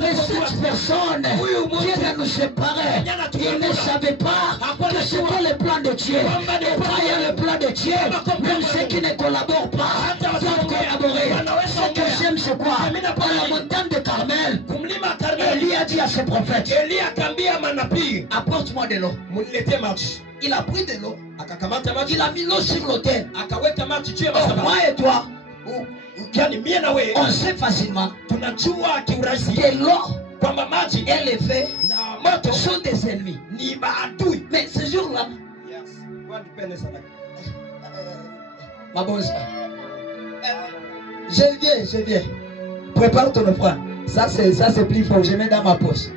Mais cette personne qui est de nous séparer, il ne savait pas que c'était le plan de Dieu. Et quand il y a le plan de Dieu, même ceux qui ne collaborent pas doivent collaborer. Ce que j'aime, c'est quoi? À la montagne de Carmel, Kumlima Karmeli, Élie a dit à ses prophètes, Eli akaambia manabii, apporte-moi de l'eau. mniletee maji. Il a pris de l'eau, Akakamata maji, il a mis l'eau sur l'autel. akaweka maji juu ya Or, madhabahu. moi et toi, Yani mie na wewe on sait facilement tunajua kiurahisi que l'eau kwamba maji et le feu na moto sont des ennemis. ni maadui. Mais ce jour-là, Yes. Wanipende sana. ma bosse, je viens. Prépare ton offrande. Ça c'est plus fort. Je mets dans ma poche.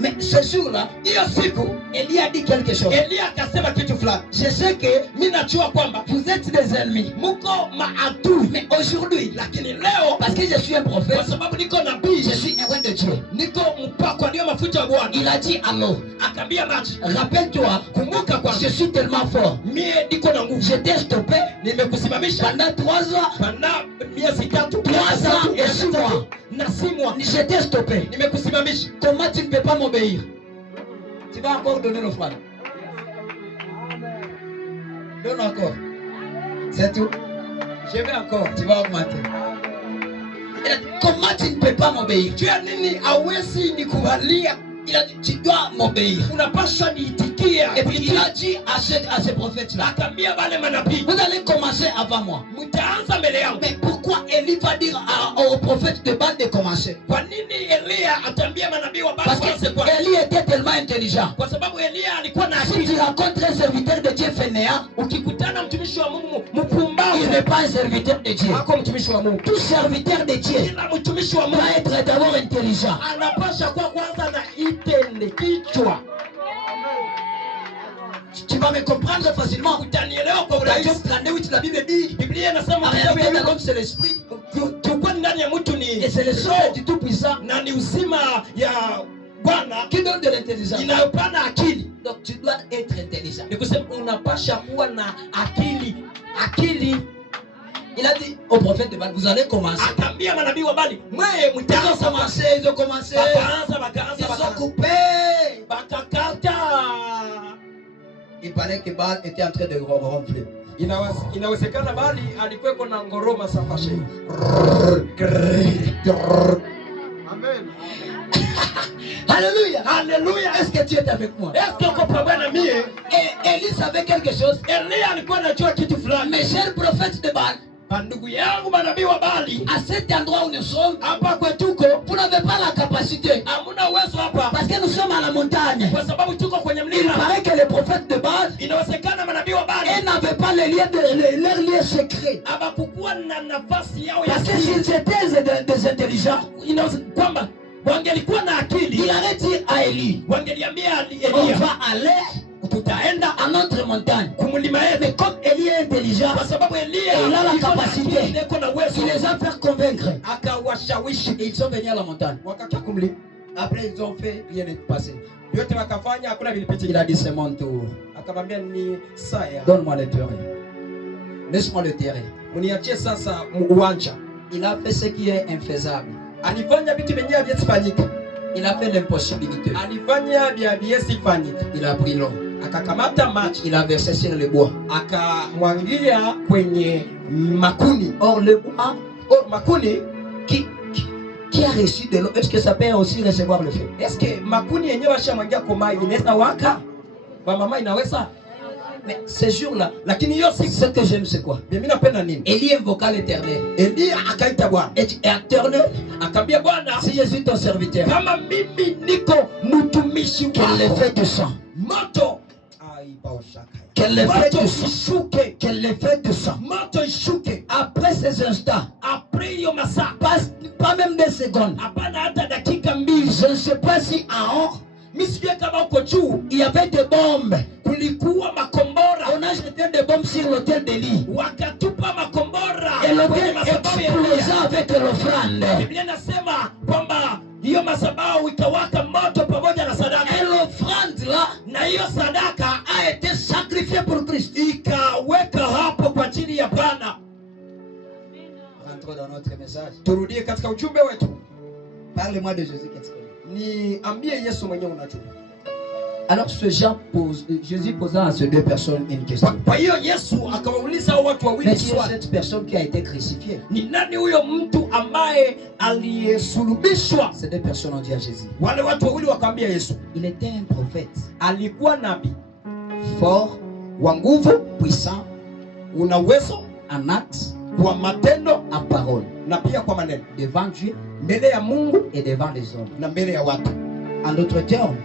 Mais ce jour-là, Hiyo siku Élie a dit quelque chose. Elia akasema kitu fulani. Je sais que Mimi najua kwamba vous êtes des ennemis. muko maadui, Mais aujourd'hui, lakini leo parce que je suis un prophète, kwa sababu niko nabii, je suis un roi de Dieu. niko mpakwa, ndio mafuta ya Bwana. Il a dit alors, Akaambia maji, rappelle-toi, kumbuka kwamba je suis tellement fort. mie niko na nguvu, Je t'ai stoppé nimekusimamisha pendant 3 ans. pana miezi tatu, 3 ans et 6 mois. na 6 mois, Je t'ai stoppé. nimekusimamisha. Comment tu ne peux pas m'obéir? Tu vas encore donner l'offrande. Donne encore. C'est tout. Je vais encore. Tu vas augmenter. Il a dit, comment tu ne peux pas m'obéir? Juu ya nini hawezi nikubalia? Il a dit, tu dois m'obéir. Unapaswa niitikia. Et puis il a dit à ces prophètes-là, Akaambia wale manabii, vous allez commencer avant moi. mtaanza mbele yangu. Mais pourquoi Élie va dire aux prophètes de Baal de commencer? Kwa nini Elia ataambia manabii wa Baali Parce waanze que kwanza? Élie était tellement intelligent. Kwa sababu Elia alikuwa na Si akili. tu rencontres un serviteur de Dieu fainéant, Ukikutana mtumishi wa Mungu il mpumbavu, n'est pas un serviteur de Dieu. hako mtumishi wa Mungu. Tout serviteur de Dieu Kila mtumishi wa Mungu doit être d'abord intelligent. anapasha kwa kwanza na itende kichwa. Tu vas me comprendre facilement. Utanielewa kwa Dans urahisi. Job 38, la Bible dit, Biblia inasema en kitabu réalité, ya dans l'homme, c'est l'esprit. kiukweli ndani ya mtu ni Et c'est le souffle du Tout-Puissant na ni uzima ya Bwana qui donne de l'intelligence. inayopana akili. Donc tu dois être intelligent. Ni kusema unapasha kuwa na akili. Akili. Il a dit au prophète de Baal, vous allez commencer. Akaambia manabii wa Baali, mweye Ils ont mtaanza commencé, ils ont commencé. Ils ont bakaanza coupé. bakakata. Il paraît que Baal était en train de ronfler. Inawezekana Baali alikuweko na ngoroma safashe. Amen. Alléluia. Haleluya. Est-ce que tu es avec moi? Est-ce que uko pamoja na mie? Et Élie savait quelque chose. Elia alikuwa anajua kitu fulani. Mes chers prophètes de Baal, Ndugu yangu manabii wa Baali, à cet endroit où nous sommes, hapa kwetuko vous n'avez pas la capacité. hamuna uwezo hapa Parce que nous sommes à la montagne. kwa sababu tuko kwenye Il mlima. paraît que les prophètes de Baal, Inawezekana manabii wa Baali ils n'avaient pas leur lien secret. hawakukuwa na nafasi yao ya Parce que siri. s'ils étaient des intelligents, Kwamba wangelikuwa na akili, il aurait dit à Élie, wangeliambia on Elia, va aller tutaenda à notre montagne. kumlima yetu. Mais comme Élie est intelligent, Kwa sababu Elia il a la iko na capacité. akili, iko na uwezo, il les a fait convaincre. akawashawishi Et ils sont venus à la montagne. wakakia kumlima. Après, ils ont fait, rien n'est passé. Yote wakafanya, hakuna Il vilipitika. a dit, c'est mon tour. Akamwambia ni saya, Donne-moi le terrain. Laisse-moi le terrain. muniachie sasa uwanja. Il a fait ce qui est infaisable. alifanya vitu vyenye haviwezifanyika. Il a fait l'impossibilité. Alifanya vya haviwezifanyika. Il a pris l'eau. Akakamata maji, Il a versé sur le bois. akamwangia kwenye makuni. Or le bois, Makuni, qui a reçu de l'eau, est-ce que ça peut aussi recevoir le feu? est-ce que makuni yenyewe ashamwangia kwa maji inaweza waka? Kwa mama inaweza? Mais ces jours-là, Lakini hiyo siku ce que j'aime c'est quoi? mimi napenda nini? Élie invoqua l'Éternel. Elia akaita Bwana. Et Éternel, Akaambia Bwana, si je suis ton serviteur, kama mimi niko mtumishi qu'elle le wako, fait du sang, moto qu'elle le fait moto du sang, ishuke, qu'elle le fait du sang. moto ishuke. Après ces instants, Après hiyo masaa, pas même des secondes, hapana hata dakika mbili, je ne sais pas si en haut, mimi sijui kama uko juu il y avait des bombes. kulikuwa makombora, On a jeté des bombes sur l'hôtel d'Élie. wakatupa makombora Et kwenye l'hôtel madhabahu ya explosa Elia. avec l'offrande. Biblia inasema kwamba hiyo madhabahu ikawaka moto pamoja na sadaka, Et l'offrande là na hiyo sadaka a été sacrifiée pour Christ. ikaweka hapo kwa ajili ya Bwana. Rentrons dans notre message. Turudie katika ujumbe wetu. Parle-moi de Jésus. Qu'est-ce que Niambie Yesu mwenyewe unajua. Alors Jésus posa à ces deux personnes une question. Kwa hiyo Yesu akawauliza hao watu Mais wawili qui est swali. cette personne qui a été crucifiée? Ni nani huyo mtu ambaye aliyesulubishwa? Ces deux personnes ont dit à Jésus. Wale watu wawili wakamwambia Yesu, Il était un prophète alikuwa nabii fort, wa nguvu, puissant, una uwezo en actes, kwa matendo en parole, na pia kwa maneno, devant Dieu mbele ya Mungu et devant les hommes. na mbele ya watu. En d'autres termes,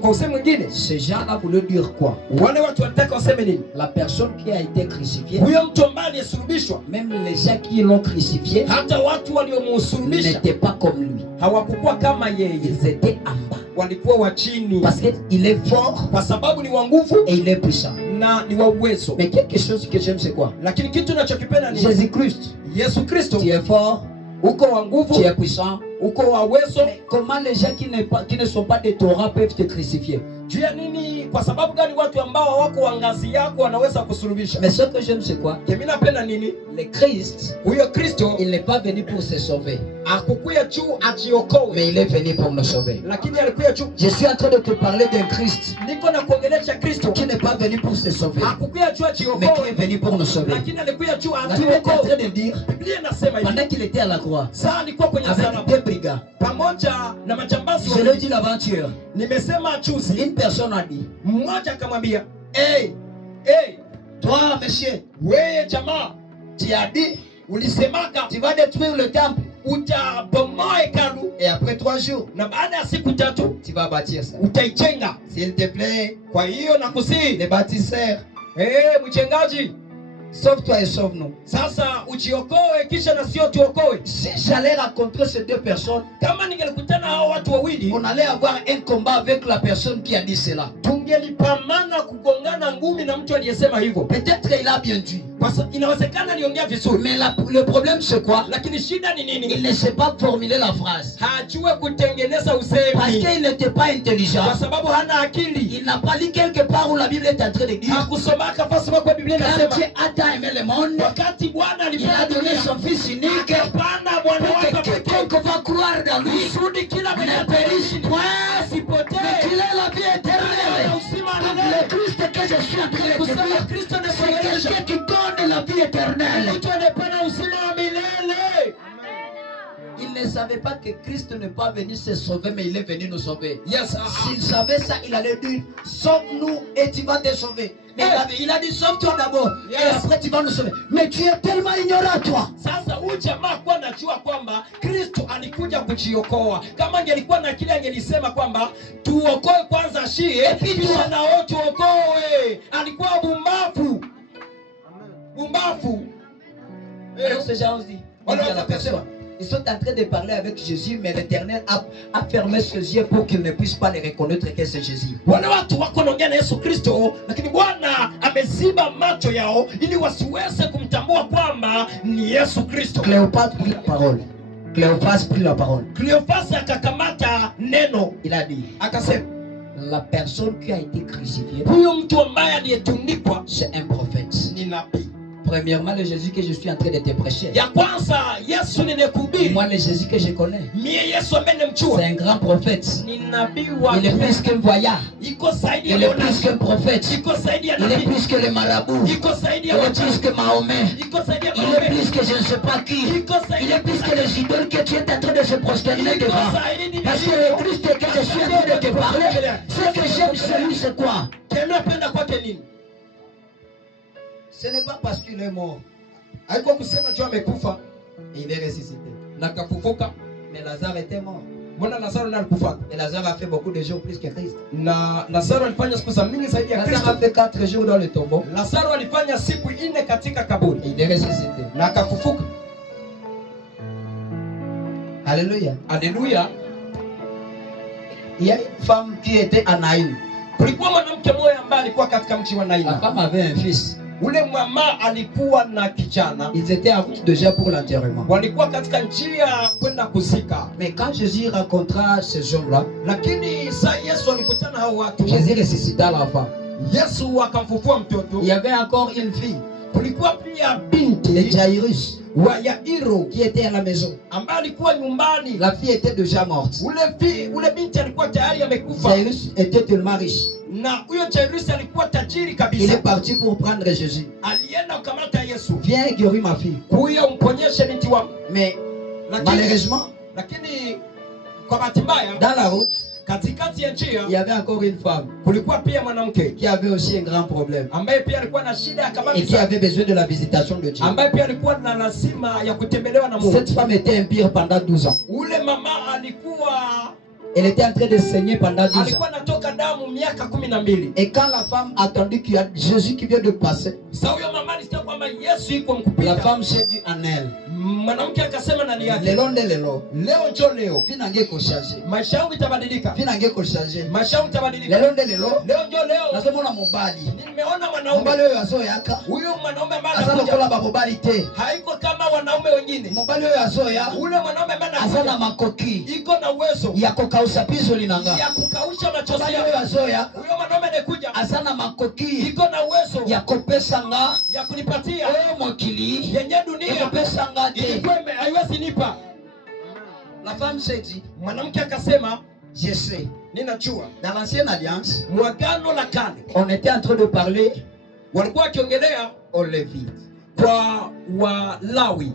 Kwa usemi mwingine, ces gens-là voulaient dire quoi? wale watu walitaka waseme nini? La personne qui a été crucifiée, Huyo mtu ambaye aliyesulubishwa, même les gens qui l'ont crucifié, hata watu waliomsulubisha n'étaient pas comme lui. hawakukuwa kama yeye, Ils étaient en bas. walikuwa wa chini, Parce qu'il est fort kwa sababu ni wa nguvu et il est puissant. na ni wa uwezo. Mais quelque chose que j'aime, c'est quoi? Lakini kitu ninachokipenda ni Jésus-Christ, Yesu Kristo. tu es fort, Uko wa nguvu, tu es puissant. uko wa uwezo. Mais comment les gens qui ne sont pas de Torah peuvent te crucifier? Juu ya nini? Kwa sababu gani watu ambao wako wa ngazi yako wanaweza kusulubisha? Mais ce que j'aime, c'est quoi? Mimi napenda nini? Le Christ, Huyo Kristo il n'est pas venu pour se sauver, hakukuya juu ajiokoe, mais il est venu pour nous sauver. lakini alikuya juu. Je suis en train de te parler d'un Christ Niko na kuongelesha Kristo, qui n'est pas venu pour se sauver, hakukuya juu mais qui est ajiokoe, venu pour nous sauver. lakini alikuya juu La Bible est en train ajiokoe. de dire, Biblia inasema hivi, pendant qu'il était à la croix, saa alikuwa kwenye avec msalaba deux brigands, pamoja na majambazi je l'ai wawili. dit l'aventure, Nimesema juzi, une personne a dit, mmoja akamwambia, hey, hey, toi, monsieur, wewe jamaa, tu as dit, ulisemaka tu vas détruire le temple, utabomoa hekalu et après 3 jours, na baada ya siku 3 tu vas bâtir ça. utaijenga. S'il te plaît, Kwa hiyo nakusihi, les bâtisseurs, mchengaji, sauve-toi et sauve-nous. sasa ujiokoe kisha na sio tuokoe. Si j'allais rencontrer ces deux personnes, Kama ningelikutana hao watu wawili, on allait avoir un combat avec la personne qui a dit cela. tungelipambana kugongana ngumi na mtu aliyesema hivyo. Peut-être qu'il a bien dit. Inawezekana niongea vizuri, Mais le problème c'est quoi? lakini shida ni Il nini? ne sait pas formuler la phrase. Hajue kutengeneza Parce usemi, qu'il n'était pas intelligent. kwa sababu hana akili. Il n'a pas lu quelque part où la Bible est en train de dire, Hakusomaka fasi kwa Biblia quand inasema, Dieu a tant aimé le monde, wakati Bwana il a alipenda donné dunia son Fils unique akapanda mwana pour wake que pekee quiconque va croire dans lui kusudi kila mwenye ne périsse point, mais asipotee qu'il ait la vie na éternelle. uzima wa Donc milele. le Christ que je suis en train de te Kusema dire, Kristo ni c'est kuonyesha quelqu'un qui donne la vie éternelle. mtu anayependa uzima wa milele. Il ne savait pas que Christ n'est pas venu se sauver, mais il est venu nous sauver. Yes, S'il savait ça, il allait dire, sauve-nous et tu vas te sauver. Mais il a dit, sauve-toi d'abord, et Yes. après tu vas nous sauver. Mais tu es tellement ignorant, toi. Sasa huyu jamaa kuwa anajua kwamba Kristo alikuja kujiokoa. Kama angelikuwa na kile angelisema kwamba tuokoe kwanza shie kisha nao tuokoe. Alikuwa bumbafu. Bumbafu. Alors ces gens ont dit, on dit à la personne, ils sont en train de parler avec Jésus, mais l'Éternel a fermé ses yeux pour qu'ils ne puissent pas les reconnaître que c'est Jésus. Wale watu wako naongea na Yesu Kristo, lakini Bwana ameziba macho yao ili wasiweze kumtambua kwamba ni Yesu Kristo. Cléopas prit la parole. Cléopas prit la parole. Cleophas akakamata neno, Il a dit, akasema la personne qui a été crucifiée, huyu mtu ambaye aliyetundikwa c'est un prophète. ni nabii. Premièrement, le Jésus que je suis en train de te prêcher. Ya kwanza Yesu ninekuhubiri. Moi, le Jésus que je connais, Mie Yesu ambaye nimemjua. c'est un grand prophète. Ni nabii wa Il est plus qu'un voyant. iko zaidi ya Il est plus Yohana. qu'un prophète. Iko zaidi ya Il est nabii. plus que le marabout. Iko zaidi Il ya est wachawi. plus que Mahomet. Iko zaidi ya Il est Maombi. plus que je ne sais pas qui. Iko zaidi Il ya est plus que les idoles que tu es en train de se prosterner Iko devant. zaidi ni Parce que le Christ que je suis en train de te parler, ce que j'aime chez lui, c'est quoi? Kinapenda kwake nini? Ce n'est pas parce qu'il est mort. Haiko kusema juu amekufa Il est ressuscité. na kafufuka. Mais Lazare était mort. Mbona Lazaro naye alikufa? Et Lazare a fait beaucoup de jours plus que Christ. Na Lazaro alifanya siku za mingi zaidi ya Lazare Kristo. a fait 4 jours dans le tombeau. Lazaro alifanya siku 4 katika kaburi Et il est ressuscité. na akafufuka. Alléluia. Haleluya. Il y a une femme qui était à Naïm. Kulikuwa mwanamke mmoja ambaye alikuwa katika mji wa La Naina. femme avait un fils. Ule mama alikuwa na kijana, Ils étaient en route déjà pour l'enterrement. walikuwa katika njia kwenda kuzika. Mais quand Jésus rencontra ces hommes-là, Lakini saa Yesu alikutana hao watu, Jésus ressuscita la femme. Yesu akamfufua mtoto. Il y avait encore une fille, Kulikuwa pia de binti Jairus, wa Yairo qui était à la maison. ambaye alikuwa nyumbani. La fille était déjà morte. Ule binti alikuwa tayari amekufa, Jairus était tellement riche. na huyo Jairus alikuwa tajiri Il kabisa. est parti pour prendre Jésus. Alienda kukamata Yesu, Viens et guéris ma fille. kuya umponyeshe binti wangu. Mais Lakini malheureusement, lakini kwa bahati mbaya, dans la route, katikati ya njia il y avait encore une femme kulikuwa pia mwanamke qui avait aussi un grand problème ambaye pia alikuwa na shida ya et qui kabisa, avait besoin de la visitation de Dieu. ambaye pia alikuwa na lazima ya kutembelewa na Mungu. Cette femme était impure pendant 12 ans. Ule mama alikuwa Elle était en train de saigner pendant 12 ans. alikuwa anatoka damu miaka 12. Et quand la femme a entendu qu'il y a Jésus qui vient de passer, Sasa huyo mama alisikia kwamba Yesu yuko la mkupita. femme s'est dit en elle, Mwanamke akasema ndani yake, lelo nde lelo, leo njoo leo, vie nange ko changer, maisha yangu itabadilika, vie nange ko changer. maisha yangu itabadilika. Lelo nde lelo, Leo njoo leo, nazomona mobali. nimeona mwanaume Mobali oyo azoyaka, huyu, mwanaume ambaye aza lokola anakuja ba mobali te. haiko kama wanaume wengine. Mobali oyo azoya, Ule mwanaume ambaye aza na anakuja makoki iko na uwezo ya kokausa piso linanga. ya kukausha machozi Mobali oyo yako. azoya, Huyo mwanaume anakuja aza na makoki iko na uwezo ya kopesa nga ya kunipatia oyo mokili yenye dunia ekopesa nga te. ilikuwa haiwezi nipa. La femme s'est dit, Mwanamke akasema, je sais, ninajua dans l'ancienne alliance, mwagano la kale on était en train de parler walikuwa wakiongelea aux Lévites. kwa Walawi,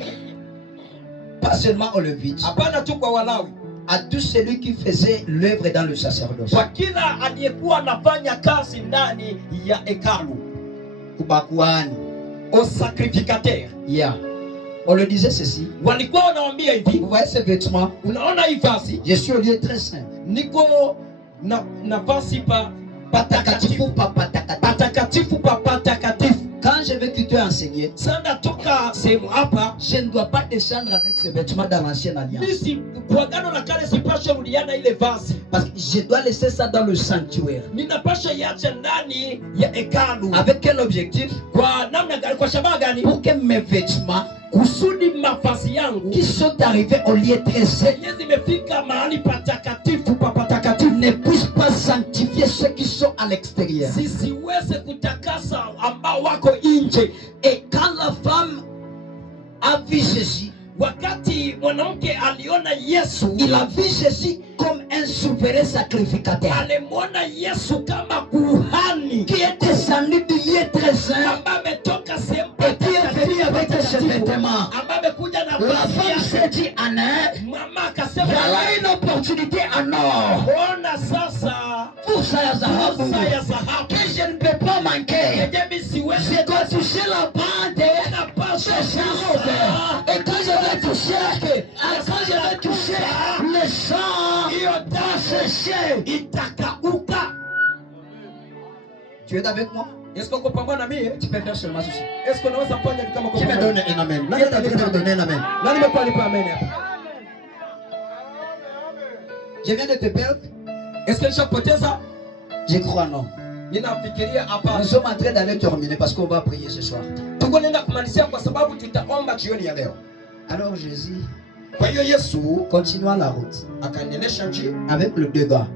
Pas seulement aux Lévites, hapana tu kwa Walawi, à tout celui qui faisait l'œuvre dans le sacerdoce. kwa kila aliyekuwa anafanya kazi ndani ya hekalu, Kubakuani. au sacrificateur. Yeah. On le disait ceci. Walikuwa wanawambia hivi, Vous voyez ces vêtements? unaona hii vazi, Je suis au lieu très saint. niko na nafasi pa Patakatifu patakatifu, pa patakatifu. patakatifu pa patakatifu. Quand je vais quitter enseigner, Sasa toka sehemu hapa, je ne dois pas descendre avec ce vêtement dans l'ancienne alliance. mimi kwa agano la kale sipashe rudiana ile vazi, Parce que je dois laisser ça dans le sanctuaire. ninapasha iacha ndani ya hekalu. Avec quel objectif? Kwa namna gani? Kwa shabaha gani? Pour que mes vêtements Kusudi mavazi yangu qui sont arrivés au lieu très saint zenye zimefika mahali patakatifu pa patakatifu ne puissent pas sanctifier ceux qui sont à l'extérieur. zisiweze kutakasa ambao wako nje. Et quand la femme a vu Jésus, Wakati mwanamke aliona Yesu, il a vu Jésus comme un souverain sacrificateur alimwona Yesu kama kuhani qui est descendu du lieu très saint ambaye ametoka sehemu et qui est venu avec ses patakatifu, vêtements. ambaye amekuja na La vazi femme yake. s'est dit en elle, Mama akasema, voilà une opportunité en or ona sasa pour ça ya fursa dhahabu ya dhahabu que je ne peux pas manquer. yenye mimi siwezi Je dois toucher la bande napaswa de sa robe. Et quand je vais toucher, quand je vais toucher le sang, hiyo va damu sécher. itakauka. Tu es avec moi? Est-ce qu'on comprend na mimi? Tu peux faire seulement ceci. Est-ce qu'on unaweza kufanya kama Qui me donne un amen? Qui est en train de me donner un amen? Nani mekuwa nipa amen hapa? Je viens de te perdre? Est-ce que nishakupoteza? Je crois non. Ninafikiria hapa. Nous sommes en train d'aller terminer parce qu'on va prier ce soir. Tuko nenda kumalizia kwa sababu tutaomba jioni ya leo. Alors Jésus, Kwa hiyo Yesu continuons la route akaendelesha njia avec les deux gars.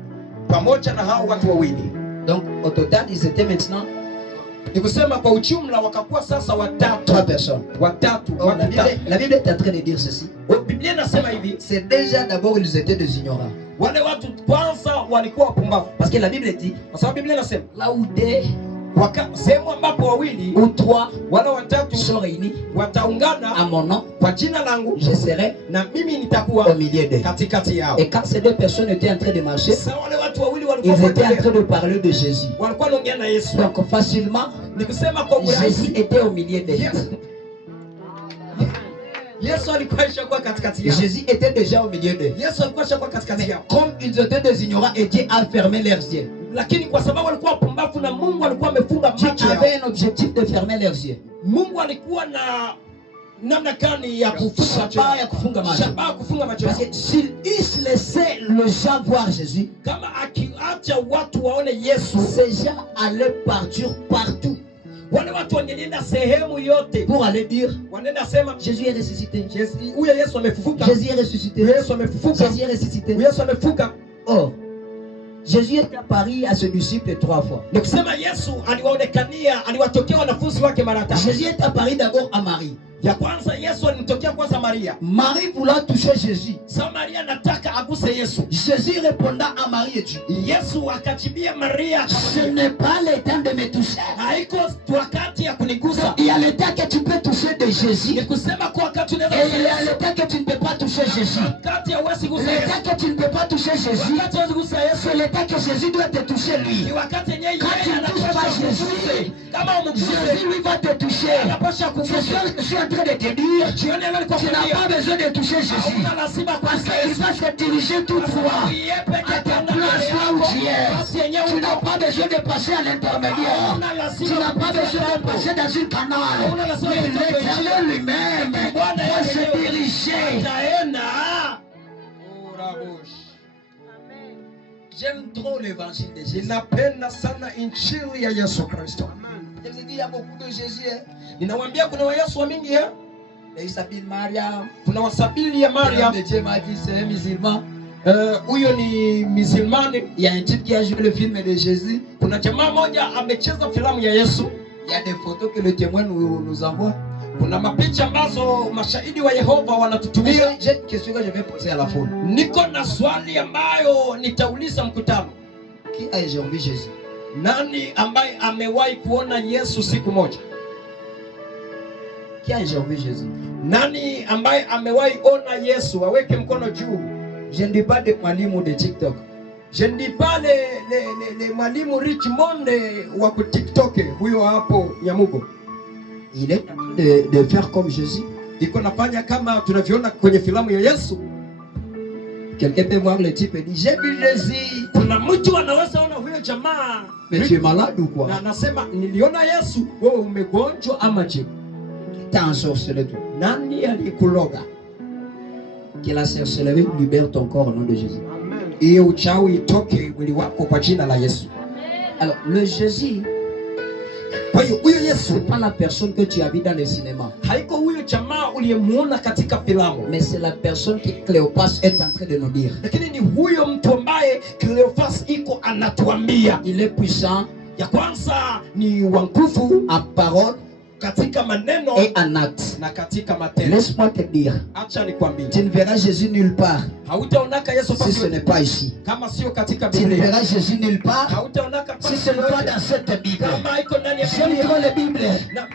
pamoja na hao watu wawili. Donc au total, ils étaient maintenant Ni kusema kwa ujumla wakakuwa sasa watatu. 3 personnes. Watatu. Oh, la Bible est en train de dire ceci. Biblia inasema hivi. C'est déjà d'abord ils étaient des ignorants. Wale watu kwanza walikuwa wapumbavu. Parce que la Bible dit, Kwa sababu Biblia inasema là où 2 sehemu ambapo wawili ou 3 wale watatu sont réunis à wataungana mon nom, kwa jina langu, je serai na mimi nitakuwa au milieu d'eux. katikati yao. Et quand ces 2 personnes étaient en train de marcher, Sasa wale watu wawili ils étaient en walikuwa train de parler de Jésus. wanaongea na Yesu. Donc facilement, Ni kusema kwa Jésus urahisi était au milieu d'eux. Yesu alikuwa ishakuwa katikati yao. Jésus était déjà au milieu d'eux. Yesu alikuwa ishakuwa katikati yao. Comme ils étaient des ignorants et Dieu a fermé leurs yeux. Lakini kwa sababu walikuwa wapumbavu na Mungu alikuwa amefunga Dieu macho yao. avait un objectif de fermer leurs yeux. Mungu alikuwa na namna gani ya kufunga macho Shabaha ya yao. kufunga macho. Shabaha ya kufunga macho Parce yao. que s'ils eussent laissé les gens voir Jésus, Kama akiacha watu waone Yesu, ces gens allaient partir partout wale watu wangelienda sehemu yote, pour aller dire wanaenda sema Jésus est ressuscité. huyo Yesu amefufuka, Jésus est ressuscité. Yesu amefufuka, Jésus est ressuscité. Yesu amefufuka. Or, Jésus est apparu à ses disciples 3 fois. Ni kusema Yesu aliwaonekania, aliwatokea wanafunzi wake mara 3. Jésus est apparu d'abord à Marie. Ya kwanza Yesu alimtokea kwanza Maria. Marie voulant toucher Jésus. Sasa Maria anataka aguse Yesu. Jésus répondant à Marie et dit, Yesu akajibia Maria, ce n'est pas le temps de me toucher. haiko wakati ya kunigusa. Il y a le temps que tu peux toucher de Jésus. Ni kusema kwa wakati Et unaweza il y a le temps que tu ne peux pas toucher Jésus. wakati hauwezi Le gusa Yesu. temps que tu ne peux pas toucher Jésus, Wakati hauwezi gusa Yesu. c'est le temps que Jésus doit te toucher lui. Ni wakati yenyewe Quand tu yeye ne touches anapaswa pas Jésus, kuguse. Kama umguse, Jésus lui va te toucher. anapaswa C'est kugusa. ce que je suis en train de te dire. Jioni leo nilikuwa Tu n'as pas nakwambia, besoin de toucher Jésus. hauna lazima Parce kugusa qu'il Yesu. va se diriger tout droit Yeye peke à yake ta place là où tu es. basi yenyewe Tu n'as pas besoin de passer à l'intermédiaire. hauna Tu lazima n'as pas besoin de passer dans une canal. Mais l'Éternel lui-même va se diriger. ataenda. J'aime trop l'évangile de Jésus. Ninapenda sana injili ya Yesu Kristo. Je vous ai dit, il y a beaucoup de Jésus. Ninawambia kuna wa Yesu wa mingi ya. Et il s'appelle Mariam. Kuna wasabili ya Maria. Le Dieu m'a dit, c'est un musulman. Huyo ni Mizilmani. Il y a un type qui a joué le film de Jésus. Kuna jamaa moja amecheza filamu ya Yesu. Il y a des photos que le témoin nous envoie. Kuna mapicha ambazo mashahidi wa Yehova wanatutumia. J'ai une question que je vais poser à la foule. Niko na swali ambayo nitauliza mkutano. Qui a déjà vu Jésus? Nani ambaye amewahi kuona Yesu siku moja? Qui a déjà vu Jésus? Nani ambaye amewahi ona Yesu? Aweke mkono juu. Je ne dis pas de mwalimu de TikTok. Je ne dis pas le mwalimu Richmond wa ku TikTok huyo hapo Nyamugo. Il est en train de faire comme Jésus. Iko nafanya kama tunavyoona kwenye filamu ya Yesu. Quelqu'un peut voir le type et dire, j'ai vu Jésus. Kuna mtu anaweza ona huyo jamaa. Mais tu es malade ou quoi? Na anasema niliona Yesu. Wewe umegonjwa ama je? T'as ensorcelé toi. Nani alikuloga? Que la sorcellerie libère ton corps au nom de Jésus. Hiyo uchawi itoke mwili wako kwa jina la Yesu. Alors, le Jésus, Kwa hiyo huyo Yesu c'est pas la personne que tu as vue dans le cinéma. haiko huyo jamaa uliyemuona katika filamu. Mais c'est la personne que Cléopas est en train de nous dire. Lakini ni huyo mtu ambaye Cleophas iko anatuambia. Il est puissant Ya kwanza ni wa nguvu en parole katika maneno et en acte. na katika matendo. Laisse-moi te dire, Acha nikwambie, tu ne verras Jésus nulle part hautaonaka Yesu si ce n'est pas ici. kama sio katika Tu ne Biblia. verras Jésus nulle part Hautaonaka si ce n'est pas dans cette Bible. kama iko ndani ya J'aime Biblia. trop les Bibles.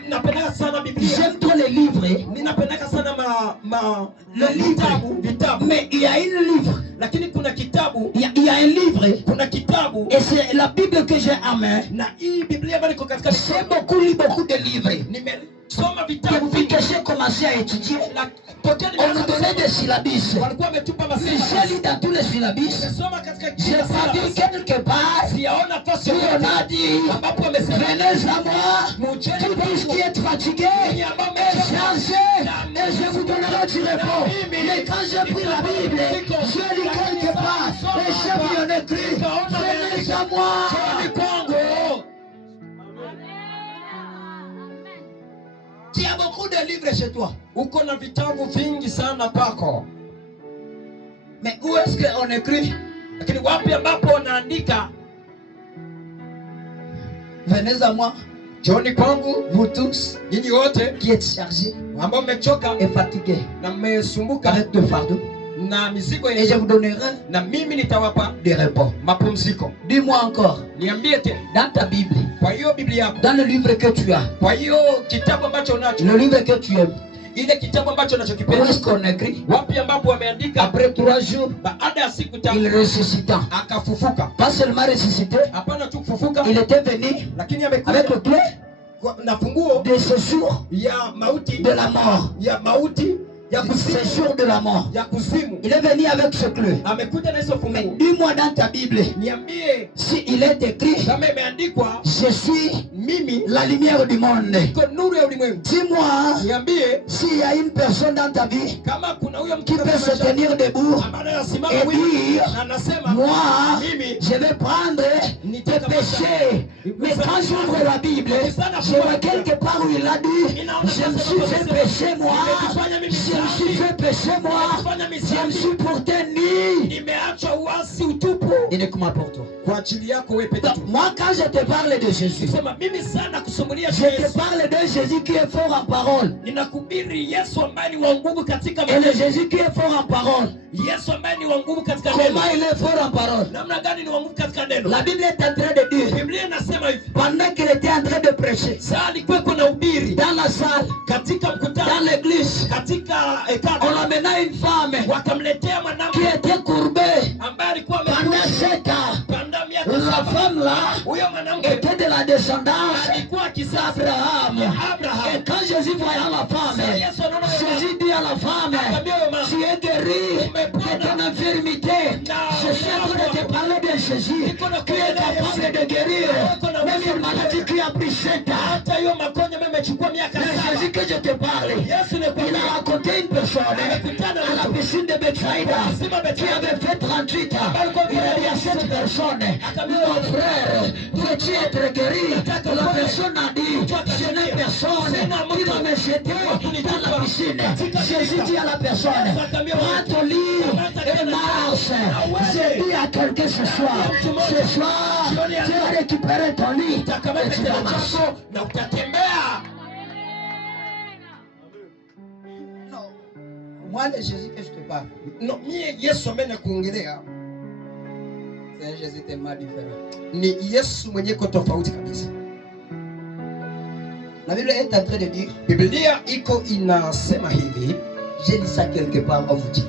Napendaka sana Biblia. J'aime trop les livres. Ninapendaka sana Le vitabu. Mais il y a un livre. Lakini kuna kitabu, Il y a un livre. kuna kitabu Et c'est la Bible que j'ai en main. na hii Biblia ambayo iko katika J'ai beaucoup lu beaucoup de livres. nimesoma vitabu Depuis que j'ai commencé à étudier, tokea on nous donnait des syllabus. walikuwa wametupa J'ai masema. lu dans tous les syllabus. Nimesoma katika J'ai kila pas vu sala. quelque part Siyaona fasi où on a dit, ambapo wamesema venez à moi, mujeni tous qui êtes fatigués et chargés, et je vous donnerai du repos. Mais quand j'ai pris la Bible, je lis quelque part, et j'ai vu en écrit, venez à moi. Njoni kwangu. Tu as beaucoup de livres chez toi. Uko na vitabu vingi sana kwako, Mais où est-ce qu'on écrit, lakini wapi ambapo wanaandika venez à moi, Njooni kwangu vous tous nyinyi wote qui êtes chargés ambao mmechoka et fatigués na mmesumbuka avec le fardeau, na mizigo et je yenu, vous donnerai na mimi nitawapa des repos. mapumziko. Dis-moi encore, Niambie tena, dans ta Bible, kwa hiyo Biblia yako, dans le livre que tu as, kwa hiyo kitabu ambacho unacho, le livre que tu aimes, ile kitabu ambacho où unachokipenda, est-ce qu'on écrit? wapi ambapo wameandika Après 3 jours, baada ya siku il 3 ressuscita. akafufuka? Pas seulement ressuscité, Hapana tu kufufuka, il était venu lakini avec amekuja le clé na funguo de séjour ya mauti, de la mort. ya mauti, ya kuzimu, Séjour de la mort. ya kuzimu. Il est venu avec ce clé. Amekuja na hizo Mais funguo. dis-moi dans ta Bible, Niambie si il est écrit, kama imeandikwa je suis mimi la lumière du monde. niko nuru ya ulimwengu. Dis-moi, Niambie s'il y a une personne dans ta vie kama kuna huyo qui mtu peut se tenir debout ambaye anasimama et wima dire, na anasema moi, mimi je vais prendre tes péchés. Mais quand j'ouvre la Bible, je vois quelque part où il a dit, je me suis fait pécher moi, je me suis fait pécher moi, je me suis porté nu. nimeachwa uasi utupu Uniquement pour toi. kwa ajili yako wewe peke Donc, yako. moi, quand je te parle de Jésus, Sema mimi sana kusumulia je te Yesu. parle de Jésus qui est fort en parole. Ninakubiri Yesu ambaye ni wa nguvu katika Et le maneno. Jésus qui est fort en parole, Yesu ambaye ni wa nguvu katika neno. comment il est fort en parole? Namna gani ni wa nguvu katika neno? La Bible est en train de dire, Biblia inasema hivi. pendant qu'il était en train de prêcher, Saa alikuwa kuna ubiri dans la salle, katika dans mkutano, l'église, katika on hekalu, amena une femme wakamletea qui mwanamke était courbée ambaye alikuwa pendant amekufa 7 ans. panda miaka La 7. femme là Huyo mwanamke était de la descendance alikuwa kisasa d'Abraham. ya Et Abraham. quand Jésus voyait la femme, Yesu anaona Jésus dit à la femme, akamwambia huyo mama, tu es guérie de ton infirmité. Je suis en train de te parler de Jésus qui est capable de guérir même une maladie qui a pris 7 ans. hata hiyo magonjwa mimi imechukua miaka Le 7. Jésus que je te parle, Yesu ni il a raconté une personne à la piscine de Bethsaïda qui avait fait 38 ans. Il a dit à cette personne, mon frère, veux-tu être guéri? La personne a dit, je n'ai personne qui va me jeter dans la piscine. Jésus dit à la personne, prends ton lit et marche. J'ai dit à quelqu'un ce soir, tu vas récupérer ton lit et tu vas marcher. na utatembea. Non, moi le Jésus que je te parle, No, mie Yesu ambaye nakuongelea c'est un Jésus tellement différent. ni Yesu mwenye iko tofauti kabisa. La Bible est en train de dire, Biblia iko inasema hivi, j'ai lu ça quelque part, on vous dit.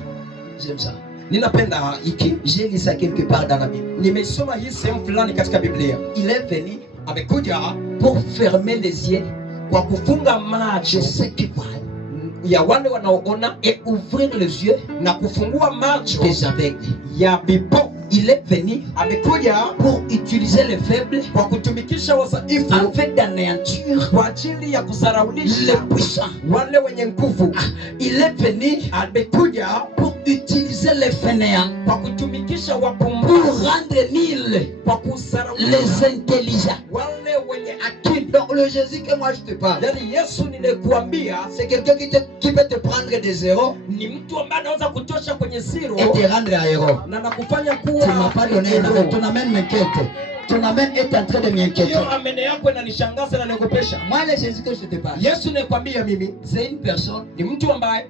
J'aime ça. ninapenda hiki, J'ai lu ça quelque part dans la Bible. nimesoma hii sehemu fulani katika Biblia. Il est venu Amekuja pour fermer les yeux kwa kufunga de macho ceux qui voient ya wale wanaoona et ouvrir les yeux na kufungua macho des aveugles. ya vipofu. Il est venu Amekuja pour utiliser les faibles kwa kutumikisha wadhaifu afin d'anéantir kwa ajili ya les kusaraulisha puissants. wale wenye nguvu. Il est venu Amekuja pour utiliser les fainéants, kwa kutumikisha pour wapumbavu, rendre nuls kwa kusaraulisha les intelligents. wale wenye akili. Donc le Jésus que moi je te parle, Yani Yesu nilikuambia c'est quelqu'un qui peut te prendre de zéro ni mtu ambaye anaweza kutosha kwenye zero et te rendre à héros. na nakufanya Tu ne m'as kuwa pas donné une hero. ton amène m'inquiète. Ton amène est en train de m'inquiéter. Hiyo amene yako inanishangaza na niogopesha. Moi, le Jésus que je te parle, Yesu nilikwambia mimi c'est une personne ni mtu ambaye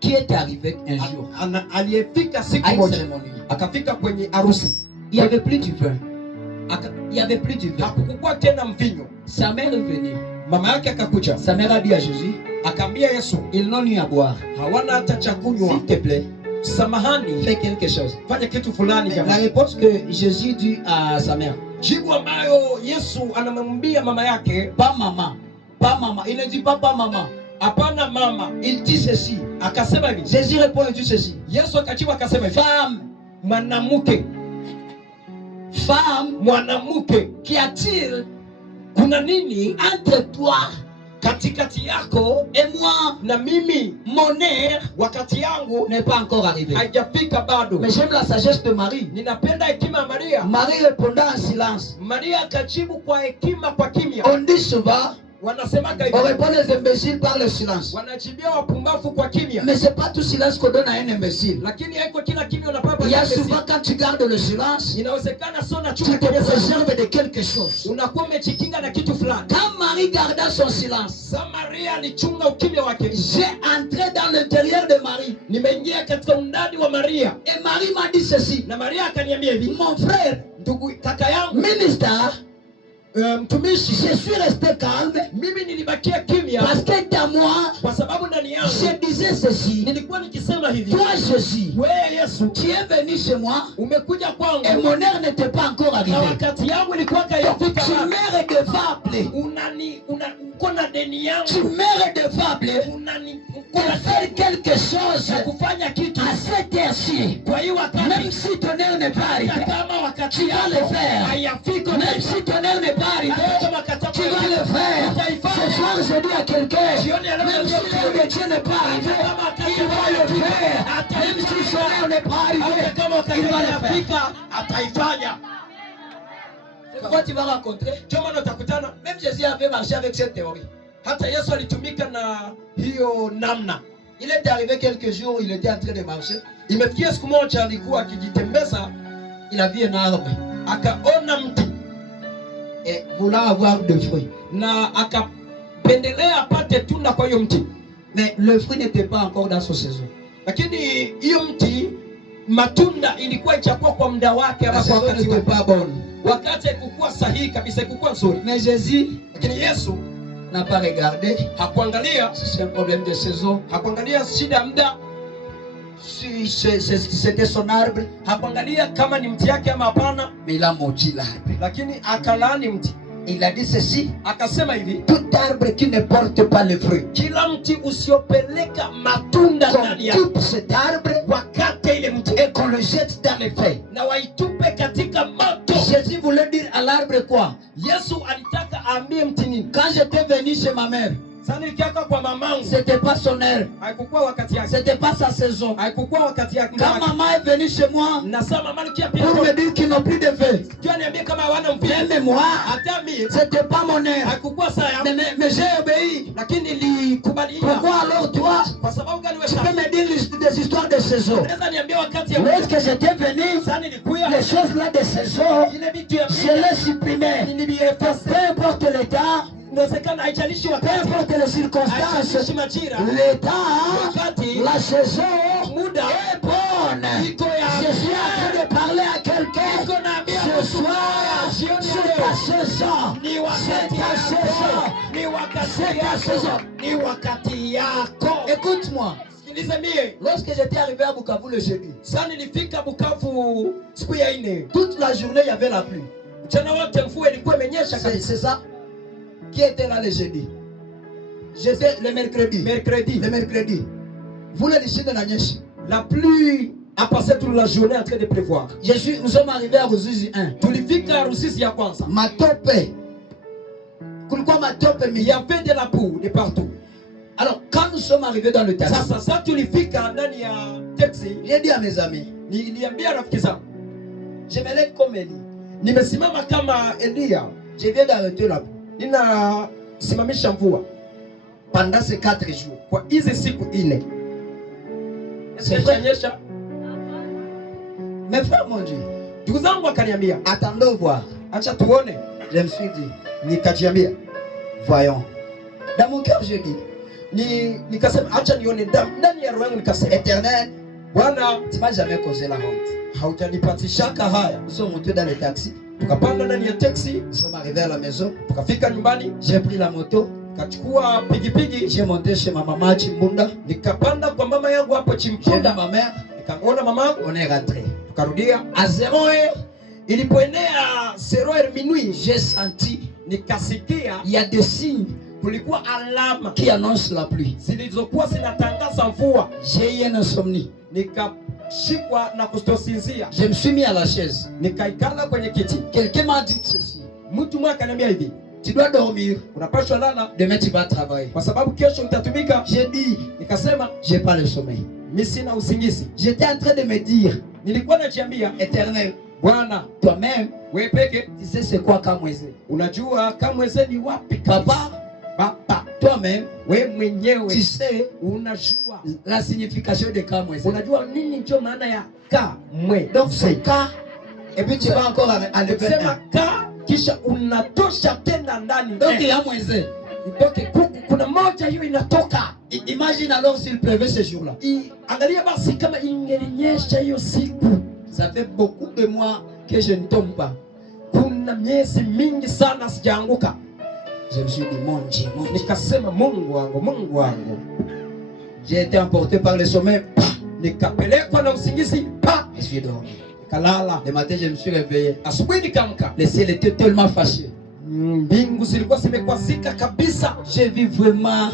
qui est arrivée un jour aliyefika siku à une moja cérémonie. akafika kwenye harusi, Il n'y avait plus du vin. Aka- Il n'y avait plus du vin. hakukuwa tena mvinyo. Sa mère est venue. Mama yake akakuja Sa mère a dit à Jésus, akaambia Yesu, ils n'ont eu à boire. hawana hata cha kunywa, S'il te plaît, samahani, fais quelque chose. fanya kitu fulani La jamani. réponse que Jésus dit à sa mère, Jibu ambayo Yesu anamwambia mama yake, pas maman, pas maman. Il ne dit pas maman. hapana mama. Il dit ceci. Akasema hivi, Jésus répond et dit ceci. Yesu akajibu akasema hivi, Femme, mwanamke, femme, mwanamke, qu'y a-t-il kuna nini entre toi katikati yako et moi? na mimi? Mon heure Wakati yangu n'est pas encore arrivé. haijafika bado. Mais j'aime la sagesse de Marie. Ninapenda hekima ya Maria. Marie répondant en silence. Maria akajibu kwa hekima, kwa kimya. On dit souvent, Wanasemaka On hivi. répond les imbéciles par le silence. Wanajibia wapumbavu kwa kimya. Mais c'est pas tout silence qu'on donne à un imbécile. Lakini haiko kila kimya unapapa. Il y a souvent quand tu gardes le silence, Inawezekana sana tu te préserves de quelque chose. unakuwa umejikinga na kitu fulani. Quand Marie garda son silence, Samaria alichunga ukimya wake. j'ai entré dans l'intérieur de Marie. Nimeingia katika undani wa Maria. Et Marie m'a dit ceci. Na Maria akaniambia hivi, Mon frère, ndugu kaka yangu, ministre, mtumishi, je suis resté calme mimi nilibakia kimya parce que dans moi, kwa sababu ndani yangu je disais ceci. nilikuwa nikisema hivi, Toi, Jésus, wewe Yesu tu es venu chez moi umekuja et kwangu mon heure n'était pas encore na arrivée. wakati yangu ilikuwa Tu kayafika. me redevable. Uko na deni yangu, Tu me redevable uko de na faire quelque chose ya kufanya kitu à cette heure-ci. kwa hiyo Même wakati, si ton heure n'est pas hata arrivée, kama wakati tu vas le yako faire. hayafika, Même si ton heure n'est pas hata arrivée, kama wakati tu vas le faire. Ce soir, je dis à quelqu'un, même si l'heure de Dieu n'est pas arrivée, il va le faire. Même si son heure n'est pas arrivée, hata kama wakati il va le faire. hayafika ataifanya. C'est quoi tu vas rencontrer? Ndio maana utakutana, Même Jésus avait marché avec cette théorie. hata Yesu alitumika na hiyo namna. Il est arrivé quelques jours, il était en train de marcher. Imefikia siku moja alikuwa akijitembeza, Il a vu un arbre akaona mti et voulant avoir des fruits. na akapendelea apate tunda kwa hiyo mti, Mais le fruit n'était pas encore dans son saison. lakini hiyo mti matunda ilikuwa ichakuwa kwa muda wake La ama kwa saison wakati n'était wake. pas bonne. Wakati haikukuwa sahihi kabisa, haikukuwa nzuri. Mais Jésus Lakini Yesu n'a pas regardé hakuangalia, si c'est un problème de saison, hakuangalia shida ya muda, si c'était son arbre, hakuangalia kama ni mti yake ama hapana, mais il a maudit l'arbre. lakini akalaani mti. Il a dit ceci, Akasema hivi, tout arbre qui ne porte pas le fruit, kila mti usiopeleka matunda qu'on ndani yake, coupe cet arbre wakate ile mti et qu'on le jette dans les feuilles. na waitupe katika moto. Jésus voulait dire à l'arbre quoi? Yesu alitaka aambie mti nini? Quand j'étais venu chez ma mère, Sasa nikiaka kwa mamangu, c'était pas son heure, haikukuwa wakati yake, c'était pas sa saison. haikukuwa wakati yake. Quand maman est venue chez moi Na sasa mama nikia pia pour me dire qu'ils n'ont plus de feuilles, Dieu niambie kama hawana mvinyo, même moi, hata mimi c'était pas mon heure. haikukuwa saa yangu, Mais j'ai obéi. lakini nilikubalia. Pourquoi alors toi, Kwa sababu gani wewe tu peux sasa? me dire des histoires de saison? Unaweza niambia wakati ya Lorsque j'étais venu, sasa nilikuya les choses là de saison, ile vitu ya je les supprimais. niliviefasa. Peu importe l'état, Inawezekana haijalishi peu wakati, importe les circonstances, haijalishi majira, l'état, wakati, la saison muda est bonne. iko ya Je suis en train de parler à quelqu'un. iko naambia Ce soir, c'est ta saison. ni C'est wakati ta yako, saison. ni wakati C'est ta saison. yako, ni wakati yako. Écoute-moi. Sikiliza mie, Lorsque j'étais arrivé à Bukavu le jeudi, sasa nilifika Bukavu siku ya ine, toute la journée il y avait la pluie. mchana wote mvua ilikuwa imenyesha kabisa. C'est ça? Qui était là le jeudi? J'étais le mercredi. Mercredi, Le mercredi. Vous le lycée de la Nyeshe. la pluie a passé toute la journée en train de pleuvoir. Nous sommes arrivés à Ruzizi 1. Tulifika Rusizi ya kwanza, Matope. Kulikuwa matope il mingi. y avait de la boue de partout. Alors, quand nous sommes arrivés dans le taxi, Sasa tulifika ndani ya taxi, j'ai dit à mes amis, niliambia rafiki zangu, je me lève comme Eli. nimesimama kama Elia, Je viens d'arrêter la pluie. ninasimamisha mvua Pendant ces 4 jours. kwa hizi siku ine. C'est vrai. Nyesha. Mes frères m'ont dit, Ndugu zangu akaniambia, attendons voir. acha tuone. Je me suis dit, Nikajiambia, voyons. Dans mon cœur, je dis, nikasema acha nione ndani ya roho yangu, nikasema Éternel, Bwana, tu m'as jamais causé la honte. haujanipatishaka haya. Nous sommes montés dans le taxi. Tukapanda ndani ya taxi, Nous sommes arrivés à la maison. tukafika nyumbani, J'ai pris la moto. nikachukua pikipiki, J'ai monté chez ma maman à Chimbunda. nikapanda kwa mama yangu hapo J'ai vu Chimpunda, ma mère. nikaona mamangu, On est rentré. tukarudia. À 0h, Ilipoenea 0h minuit, j'ai senti nikasikia il y a des signes kulikuwa alama qui annoncent la pluie. zilizokuwa zinatangaza mvua. J'ai eu une insomnie. Nikashikwa na kutosinzia, Je me suis mis à la chaise. nikaikala kwenye kiti. Quelqu'un m'a dit ceci. Mtu mmoja akaniambia hivi, Tu dois dormir. unapaswa lala Demain, tu vas travailler. kwa sababu kesho utatumika. J'ai dit, Nikasema j'ai pas le sommeil. mimi sina usingizi. J'étais en train de me dire, Nilikuwa najiambia, Éternel, Bwana toi-même, wewe peke tu sais c'est quoi Kamweze? unajua Kamweze ni wapi. Papa, Baba, toi-même, we mwenyewe tu sais unajua la signification de kamwe. unajua nini ndio maana ya kamwe. Donc c'est cas, et puis tu vas encore à le Sema faire. ka kisha unatosha tena ndani. Donc il y a moins un. Okay, kuna moja hiyo inatoka. Imagine alors s'il pleuvait ce jour-là. Angalia basi kama ingelinyesha hiyo siku. Ça fait beaucoup de mois que je ne tombe pas. Kuna miezi mingi sana sijaanguka. Je me suis dit, mon Dieu, mon Dieu. Nikasema Mungu wangu, Mungu wangu. J'ai été emporté par le sommeil. Nikapelekwa na usingizi. Je suis dormi. Nikalala. Le matin, je me suis réveillé. Asubuhi nikamka. Le ciel était tellement fâché. Mbingu zilikuwa zimekwazika kabisa. J'ai vu vraiment,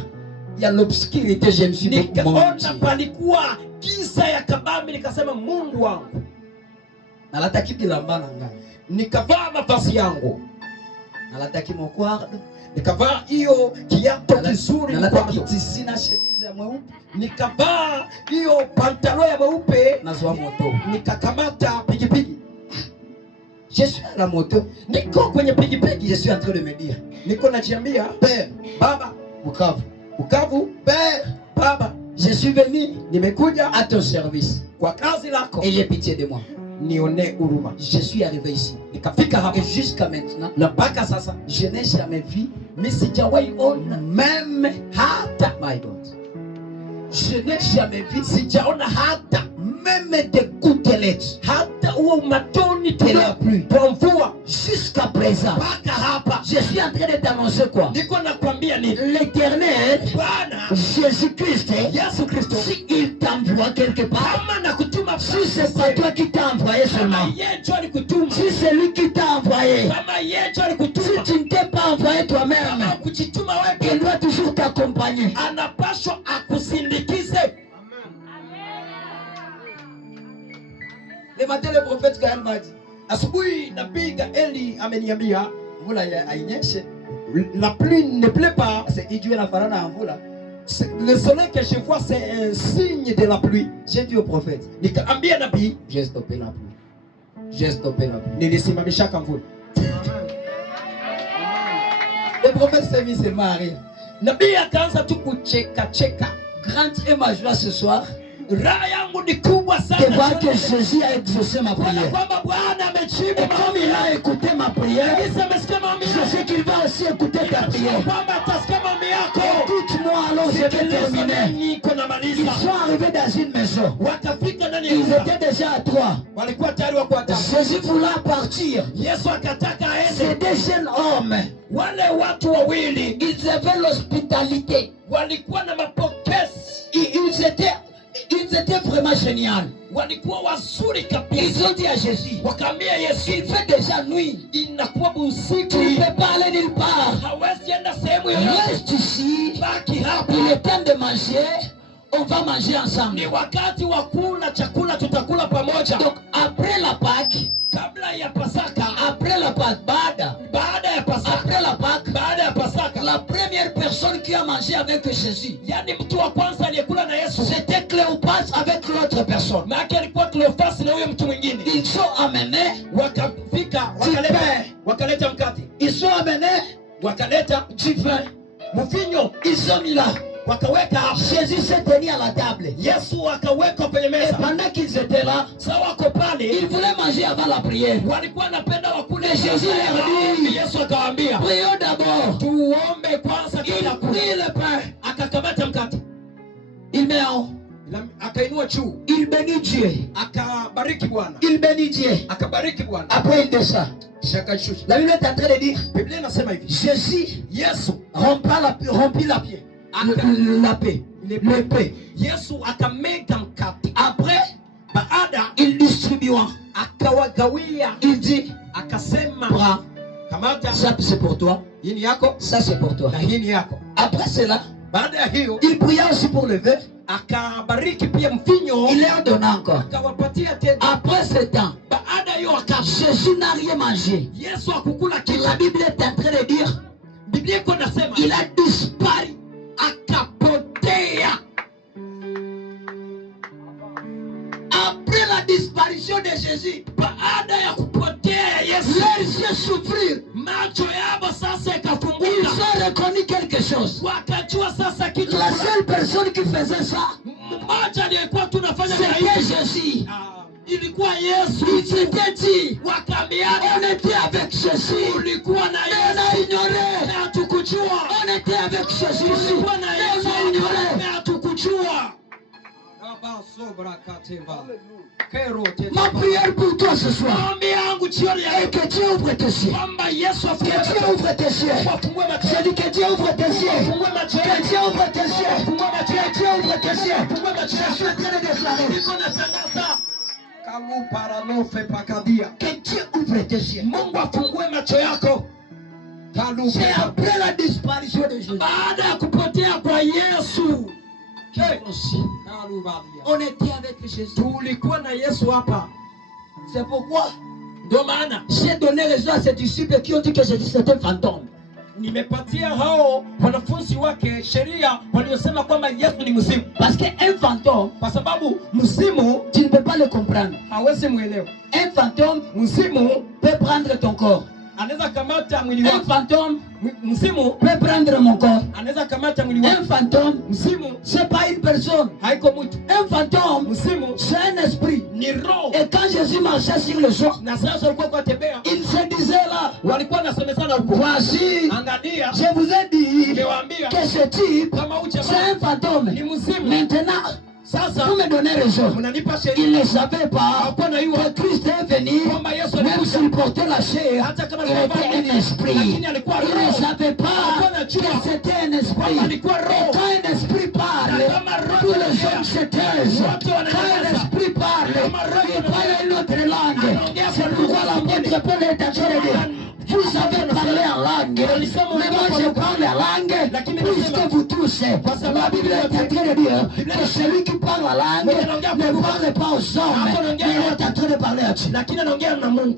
il y a l'obscurité. Je me suis dit, mon Nikaona Dieu. palikuwa giza ya kabambi. Nikasema Mungu wangu. Nalataki bilamba nanga. Nikavaa mavazi yangu. Nalataki mokward. Nikavaa hiyo kiato kizuri. Nalataki tisi na chemise ya mweupe. Nikavaa hiyo pantalo ya mweupe. Nazwa moto. Nikakamata pikipiki. Je suis à la moto. Niko kwenye pikipiki. Je suis en train de me dire, Niko najiambia, Père, Baba, Bukavu, Bukavu, Père, Baba, je suis venu nimekuja à ton service kwa kazi lako. et j'ai pitié de moi. Nione huruma. Je suis arrivé ici. Nikafika hapa Et jusqu'à maintenant, na mpaka sasa je n'ai jamais vu mimi sijawahi ona même hata, my God. Je n'ai jamais vu sijaona hata même des gouttelettes hata huo matoni de la pluie. kwa mvua. Jusqu'à présent, Mpaka hapa je suis en train de t'annoncer quoi? niko nakwambia ni L'Éternel, Bwana Jésus-Christ, Yesu Kristo, s'il t'envoie quelque part, kama nakutuma si c'est pas toi qui t'as envoyé kama seulement, yeye ndio alikutuma, si c'est lui qui t'a envoyé, kama yeye ndio si alikutuma, tu ne t'es pas envoyé toi-même, kama kujituma il wewe, doit toujours t'accompagner. anapaswa akusindikize. Le matin, le prophète Gaël m'a dit, Asubuhi nabii Gaeli ameniambia mvula hainyeshe, la pluie ne pleut pas. c'est ijue na farana ya mvula. Le soleil que je vois c'est un signe de la pluie. J'ai dit au prophète, Nikaambia nabii, j'ai stoppé la pluie. J'ai stoppé la pluie. nilisimamisha mvua. Le prophète s'est mis seulement à rire. Nabii akaanza tu kucheka cheka. Grande est ma joie ce soir Raha yangu ni kubwa de voir sana que Jésus a exaucé ma kuona prière. kwamba Bwana amejibu Et comme il a écouté ma prière, Kisa amesikia maombi je sais qu'il va aussi écouter ta prière. kwamba atasikia maombi yako. Écoute-moi alors, je vais terminer. Niko Ils namaliza. sont arrivés dans une maison. Wakafika ndani ya Ils nyumba. étaient déjà à 3. Walikuwa tayari wako watatu. Jésus voulait partir. Yesu akataka C'est aende. des jeunes hommes. Wale watu wawili Ils avaient l'hospitalité. walikuwa na mapokezi, Ils étaient vraiment géniaux. walikuwa wazuri Ils kabisa. ont dit à Jésus, Wakaambia Yesu, il fait déjà nuit. inakuwa Tu ne usiku, peux pas aller nulle part. hawezi enda sehemu yoyote, Reste ici. baki hapa. Il est temps de manger. On va manger ensemble. Ni wakati wa kula chakula, tutakula pamoja. Donc après la Pâque, Kabla ya Pasaka, après la Pâque, baada ya Pasaka, après la Pâque, baada ya Pasaka, la première personne qui a mangé avec Jésus, yani mtu wa kwanza aliyekula na Yesu c'était Cléopâtre avec l'autre personne. maana alikuwa Kleofasi na huyo mtu mwingine. Ils sont amenés, Wakafika wakaleta mkate, ils sont amenés wakaleta du vin. mvinyo, Ils sont mis là. wakaweka hapo. Jésus s'est tenu à la table. Yesu akaweka kwenye Et meza. pendant qu'ils étaient là, Sasa wako pale, ils voulaient manger avant la prière. walikuwa wanapenda wakule. Mais Jésus leur dit, Yesu akawaambia, prions d'abord. tuombe kwanza Il kabla ya kula. prit le pain. Akakamata mkate, Il met en haut. akainua juu, Il bénit Dieu. akabariki Bwana, Il bénit Dieu. akabariki Bwana, Après il descend. kisha akashusha. La Bible est en train de dire, Biblia inasema hivi, Jésus Yesu remplit la paix. Le pain. Yesu akamega mkate. Après, Baada il distribue. akawagawia, Il dit, akasema, prends, kamata, ça c'est pour toi, hii ni yako ça c'est pour toi. na hii ni yako. Après cela, Baada ya hiyo il pria aussi pour le vin. akabariki pia mvinyo, Il leur donna encore. akawapatia tena. Après ce temps, Baada ya hiyo wakati Jésus n'a rien mangé. Yesu akukula kitu. La Bible est en train de dire, Biblia iko nasema il a disparu. akapotea. Après la disparition de Jésus, Baada ya kupotea Yesu, leurs yeux s'ouvrirent. macho yao sasa Ils yakafunguka, ont reconnu quelque chose. wakajua sasa kitu La fulani. seule personne qui faisait ça, Mmoja aliyekuwa tunafanya c'était hivi Jésus. ilikuwa Yesu. Il s'était dit, Wakaambiana on était avec Jésus. ulikuwa na Et on a Yesu ignoré. na hatukujua. On était avec Jésus. Ulikuwa na Et on Yesu a ignoré. na hatukujua. Ma prière pour toi ce soir Maombi yangu jioni ya est leo que Dieu ouvre tes yeux. kwamba Yesu Que afungue Dieu macho. ouvre tes yeux. Wafungue macho. J'ai dit que Dieu ouvre tes yeux. Wafungue macho. Que Dieu ouvre tes yeux. Wafungue macho. Que Dieu ouvre tes yeux. Wafungue macho. Je suis en train de déclarer Niko natangaza kamu paranofe pakadia. que Dieu ouvre tes yeux. Mungu afungue macho yako. C'est après la disparition de Jésus. Baada ya kupotea kwa Yesu. On était avec Jésus. Tulikuwa na Yesu hapa. C'est pourquoi Ndio maana j'ai donné raison à ces disciples qui ont dit que Jésus c'était un fantôme. nimepatia hao wanafunzi wake sheria waliosema kwamba Yesu ni mzimu, Parce qu'un fantôme, kwa sababu mzimu tu ne peux pas le comprendre. hawezi muelewa. Un fantôme Mzimu peut prendre ton corps. anaweza kamata mwili Un wako. fantôme Mzimu peut prendre mon corps. anaweza kamata mwili Un wako. fantôme, Mzimu c'est pas une personne. haiko mtu. Un fantôme, Mzimu c'est un esprit. ni roho. Et quand Jésus marchait sur le sol, Na sasa walikuwa kwa tembea, il se disait là, walikuwa nasemezana huko. voici, Angalia, je vous ai dit nimewaambia que ce type, kama huyu c'est jamaa un fantôme. ni mzimu. Maintenant, Sasa vous me donnez raison. mnanipa Il sheria ne savait pas que Christ est venu, kwamba Yesu même alikuja. s'il portait la chair, Hata kama il était un esprit. lakini alikuwa Il ne roho. savait pas que c'était un esprit. Alikuwa Et roho. quand un esprit parle, tous les hommes se taisent. Quand un esprit parle, il parle une autre langue. C'est pourquoi l'apôtre Paul est en train de dire, vous savez parler en langue, mais moi je parle en langue, puisque vous tous, la Bible est en train de dire que celui qui parle en langue ne parle pas aux hommes, mais il est en train de parler à Dieu. Lakini anaongea na Mungu.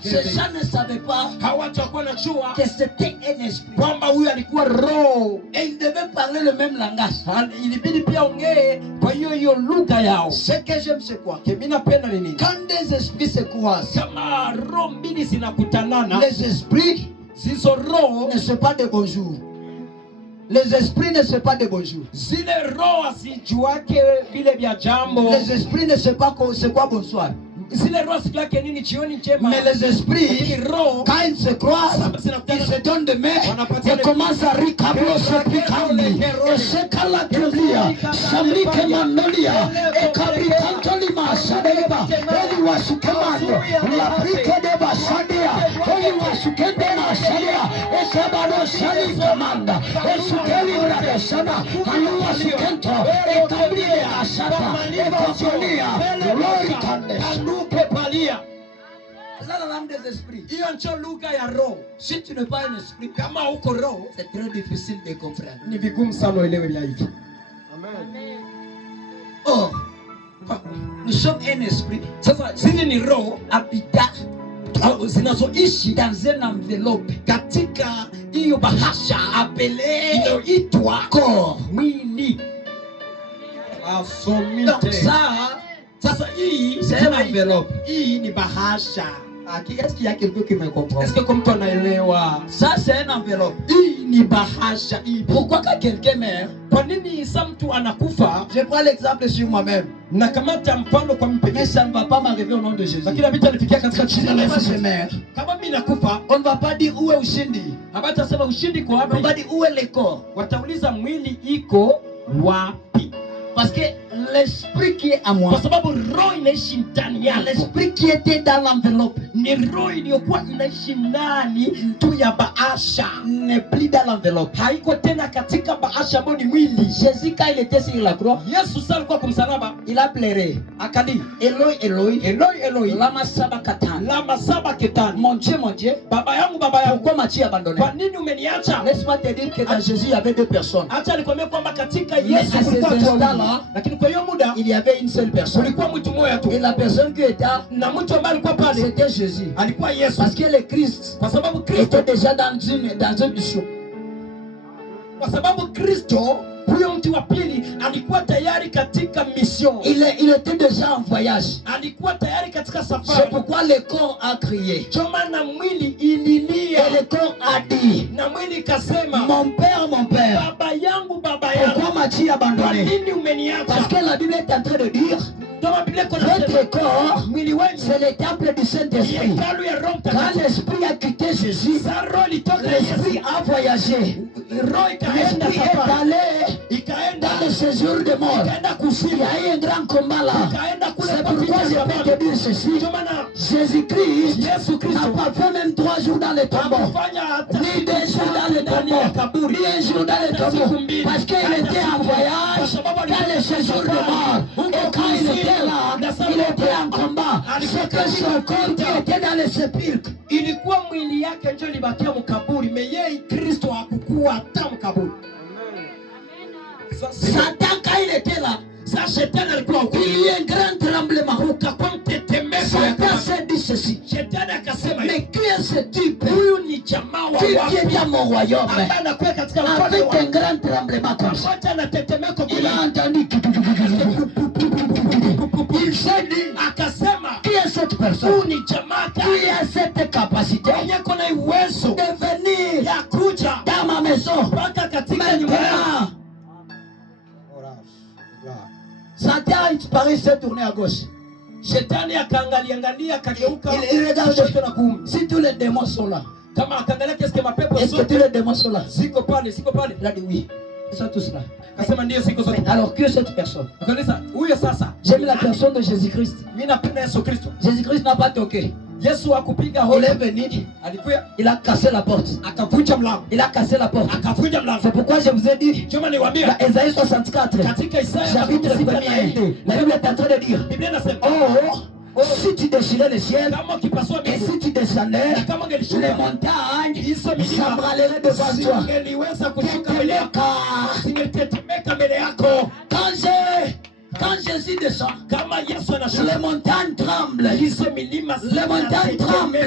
Ces gens ne savaient pas Hawatakuwa na jua que c'était un esprit. kwamba huyu alikuwa roho. Et ils devaient parler le même langage. Ilibidi pia ongee kwa hiyo lugha yao. Ce que j'aime c'est quoi? Mimi napenda ni nini? Quand des esprits se croisent, Kama roho mbili zinakutanana, les esprits zizo roho ne sont pas de bonjour. Les esprits ne sont pas de bonjour. zile roho asijuake vile vya jambo. Les esprits ne savent pas c'est quoi bonsoir. Zile roho sijuake nini jioni njema. Mais les esprits, Lakini roho quand ils se croisent, ils se donnent de main et commencent à ricabler ce picambi. Et c'est qu'à la tulia, Samri Kemandolia, et Cabricantolima, Sadeba, Eli Wasukemando, la Brique de Basadia, Eli Wasukendena Sadia, et Sabado Sali Comanda, et Sukeli Bradesana, Alua Sukento, et Cabri de Asata, et Coconia, Glory Candes. Palia. C'est la langue des esprits. Hiyo ndio lugha ya roho. Si tu n'es pas un esprit, Kama uko roho c'est très difficile de comprendre. ni vigumu sana uelewe vya hivi. Amen. Or, nous sommes un esprit Sasa zile ni roho habitant zinazoishi dans un enveloppe katika hiyo bahasha appelé inayoitwa corps. mwili. Donc ça, Sasa hii c'est un enveloppe. hii ni bahasha. Est-ce qu'il y a quelqu'un qui me comprend? Est-ce que comme mtu anaelewa? Ça, c'est un enveloppe. Hii ni bahasha hii. Pourquoi quand quelqu'un meurt, Kwa nini sa mtu anakufa je prends l'exemple sur moi-même, na kamata mfano kwa mimi mais pekee. ça ne va pas m'arriver au nom de Jésus. Lakini vita nifikia katika Si jina la moi je Yesu. meurs, Kama mimi nakufa, on ne va pas dire où est Ushindi. hawatasema ushindi kwa On va wapi? dire où est le corps. Watauliza mwili iko wapi? Parce que l'esprit qui est à moi, Kwa sababu roho inaishi ndani yako. l'esprit qui était dans l'enveloppe, Ni roho iliyokuwa inaishi ndani tu ya bahasha. n'est plus dans l'enveloppe. Haiko tena katika bahasha ambayo ni mwili. Jésus, quand il était sur la croix, Yesu sasa alikuwa kumsalaba, il a pleuré. akali Eloi, Eloi, Eloi Eloi lama sabachthani. lama sabachthani. Mon Dieu, Baba yangu, baba yangu, pourquoi m'as-tu abandonné? kwa nini umeniacha? Laisse-moi te dire que dans Jésus, il y avait deux personnes. Acha nikwambie kwamba katika Mais Yesu à kulikuwa ces watu wawili. instants-là, Lakini kwa hiyo muda Il y avait une seule personne. kulikuwa mtu mmoja tu. Et la personne qui était là, Na mtu ambaye alikuwa pale c'était Jésus. alikuwa Yesu. Parce que le Christ Kwa sababu Kristo était déjà dans un mission. kwa sababu Kristo Huyo mtu wa pili alikuwa tayari katika mission. Il était déjà en voyage. Alikuwa tayari katika C'est safari. pourquoi le corps a crié. Choma na mwili ililia. Et le corps a dit, Na mwili kasema, mon père, baba yangu, baba yangu, pourquoi m'as-tu kwa abandonné? nini umeniacha? Parce que la Bible est en train de dire, Ndio Biblia iko nasema, votre corps, mwili wenu c'est le temple du ni Saint-Esprit. hekalu ya Roho Quand Mtakatifu. l'Esprit a quitté Jésus, Sasa roho ilitoka l'Esprit Yesu, a voyagé. roho ikaenda L'Esprit est safari, allé ikaenda dans le séjour de mort. ikaenda Il y kuzimu, a eu un grand combat là. ikaenda kule C'est kwa pourquoi vita je vya peux te Baba. dire ceci. Ndio maana Jésus-Christ Yesu n'a Kristo pas fait même 3 jours dans le tombeau. hakufanya hata Ni 2 jours dans le ndani ya tombeau. kaburi, Ni 1 jour dans le tombeau. Parce qu'il était en voyage dans le séjour de mort. Et quand il était là, il était en combat. C'est que son corps qui était dans le sépulcre. ilikuwa mwili yake ndio ilibakia mkaburi, meyei Kristo hakukuwa hata mkaburi. Sasa Satan, quand il était là, sasa shetani alikuwa huko, il y a eu un grand tremblement. ukakuwa mtetemeko ya Satan kama. s'est dit ceci. Shetani akasema, Mais qui est ce type huyu ni jamaa wa qui wapi est dans mon royaume ambaye anakuwa katika ufalme avec wa un grand tremblement comme ça? pamoja na tetemeko Il kule. a entendu. Il s'est dit, Akasema, qui est cette personne huyu ni jamaa qui a cette capacité mwenye kuna uwezo de venir ya kuja dans ma maison mpaka katika nyumba yangu. maintenant? Satan, il paraît, s'est tourné à gauche. Shetani akaangalia akageuka Il regarde kushoto na kuume. si tous les démons sont là. Kama akaangalia qu'est-ce que mapepo Est-ce que zote tous les démons sont là? ziko pale, siko pale. Il a dit oui. Ils sont tous là. Akasema ndio ziko zote. Mais alors, qui est cette personne? Akauliza, huyo sasa. J'aime la personne de Jésus-Christ. Mimi napenda Yesu Kristo. Jésus-Christ n'a pas toqué. Yesu hakupiga Il est hodi. venu, Alikuja il a cassé la porte. akavunja mlango. Il a cassé la porte. Akavunja mlango. C'est pourquoi je vous ai dit, Choma niwaambia dans Ésaïe 64, katika Isaya chapitre 1er, la Bible est en train de dire, Biblia inasema, oh, si tu déchirais le ciel, kama ukipasua et mbingu si tu descendais, na kama les ungelishuka montagnes hizo milima s'emballeraient devant toi. ungeliweza kushuka mbele yako, Car zingetetemeka mbele yako. quand Jésus descend, Kama Yesu les anashuka montagnes tremblent. hizo milima Les montagnes tremblent.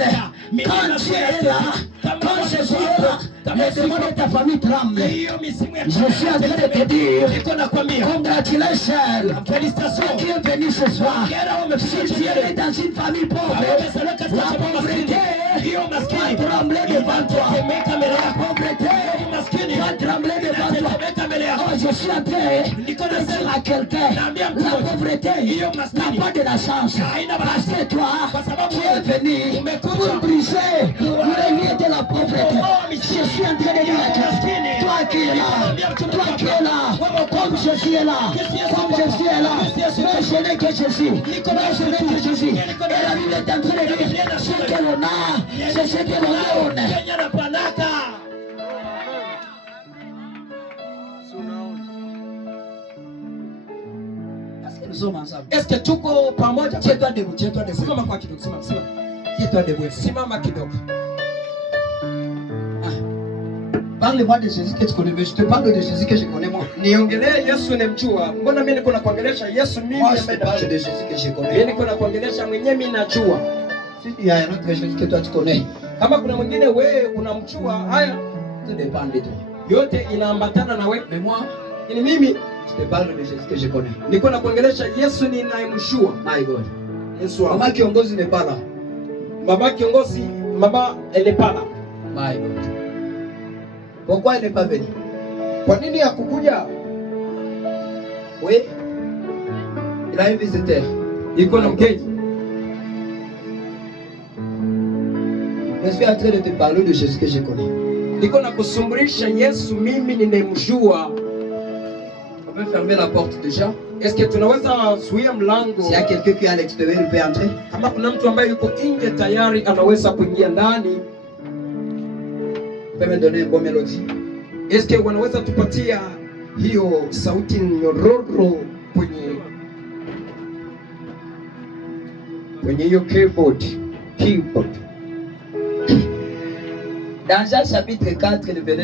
Quand tu es là, quand Jésus est là, les démons de ta famille tremblent. hiyo misimu ya Je suis en train de te dire, niko nakwambia, congratulations. felicitations. Qui est venu ce soir? Hongera, Si umefika tu es chini. dans une famille pauvre, Kama umezaliwa katika la chama maskini, pauvreté hiyo va maskini trembler devant toi. inatetemeka mbele La yako. pauvreté Hiyo maskini va trembler devant toi. inatetemeka mbele yako. Oh, je suis en train de dire à quelqu'un, la pauvreté n'a pas de la chance. Parce que toi, tu es venu pour briser le règne de la pauvreté. Je suis en train de dire à quelqu'un, toi qui es là, comme Jésus est là, comme Jésus est là, mais je n'ai que Jésus, mais je n'ai que Jésus. Et la Bible est en train de dire, ce que l'on a, c'est ce que l'on donne. Kenya na panaka. Est-ce que nous sommes ensemble? Est-ce que tuko pamoja? Tiens-toi debout, tiens-toi debout. Simama kwa kidogo, simama, simama. Tiens-toi debout. Simama kidogo. Parle-moi de Jésus que tu connais, mais je te parle de Jésus que je connais moi. Niongelee Yesu nimjua. Mbona mimi niko nakuongelesha Yesu mimi Moi, je ambaye te parle najua. de Jésus que je Mimi connais. niko nakuongelesha mwenyewe mimi najua. Il y a un autre Jésus que toi tu connais. Kama kuna mwingine wewe unamjua, haya Ça dépend de toi. yote inaambatana na wewe. Mais moi, Ni mimi je te parle de Jésus que je connais. niko nakuongelesha Yesu ninayemjua. My God. Yesu wangu. Maman Kiongozi n'est pas là. Mama kiongozi, mama elepala. My God. Pourquoi il n'est pas venu? Kwa nini hakukuja? Oui. Il a un visiteur. Iko na mgeni. Je suis en train de te parler de Jésus que je connais. Niko na kusumbulisha Yesu mimi ninayemjua. On peut fermer la porte déjà. Est-ce que tunaweza zuia mlango? S'il y a quelqu'un qui est à l'extérieur, il peut entrer. Kama kuna mtu ambaye yuko nje tayari anaweza kuingia ndani. Tu peux me donner une bonne mélodie. Est-ce que wanaweza tupatia hiyo sauti nyororo kwenye hiyo keyboard. Dans Jean chapitre 4, le verset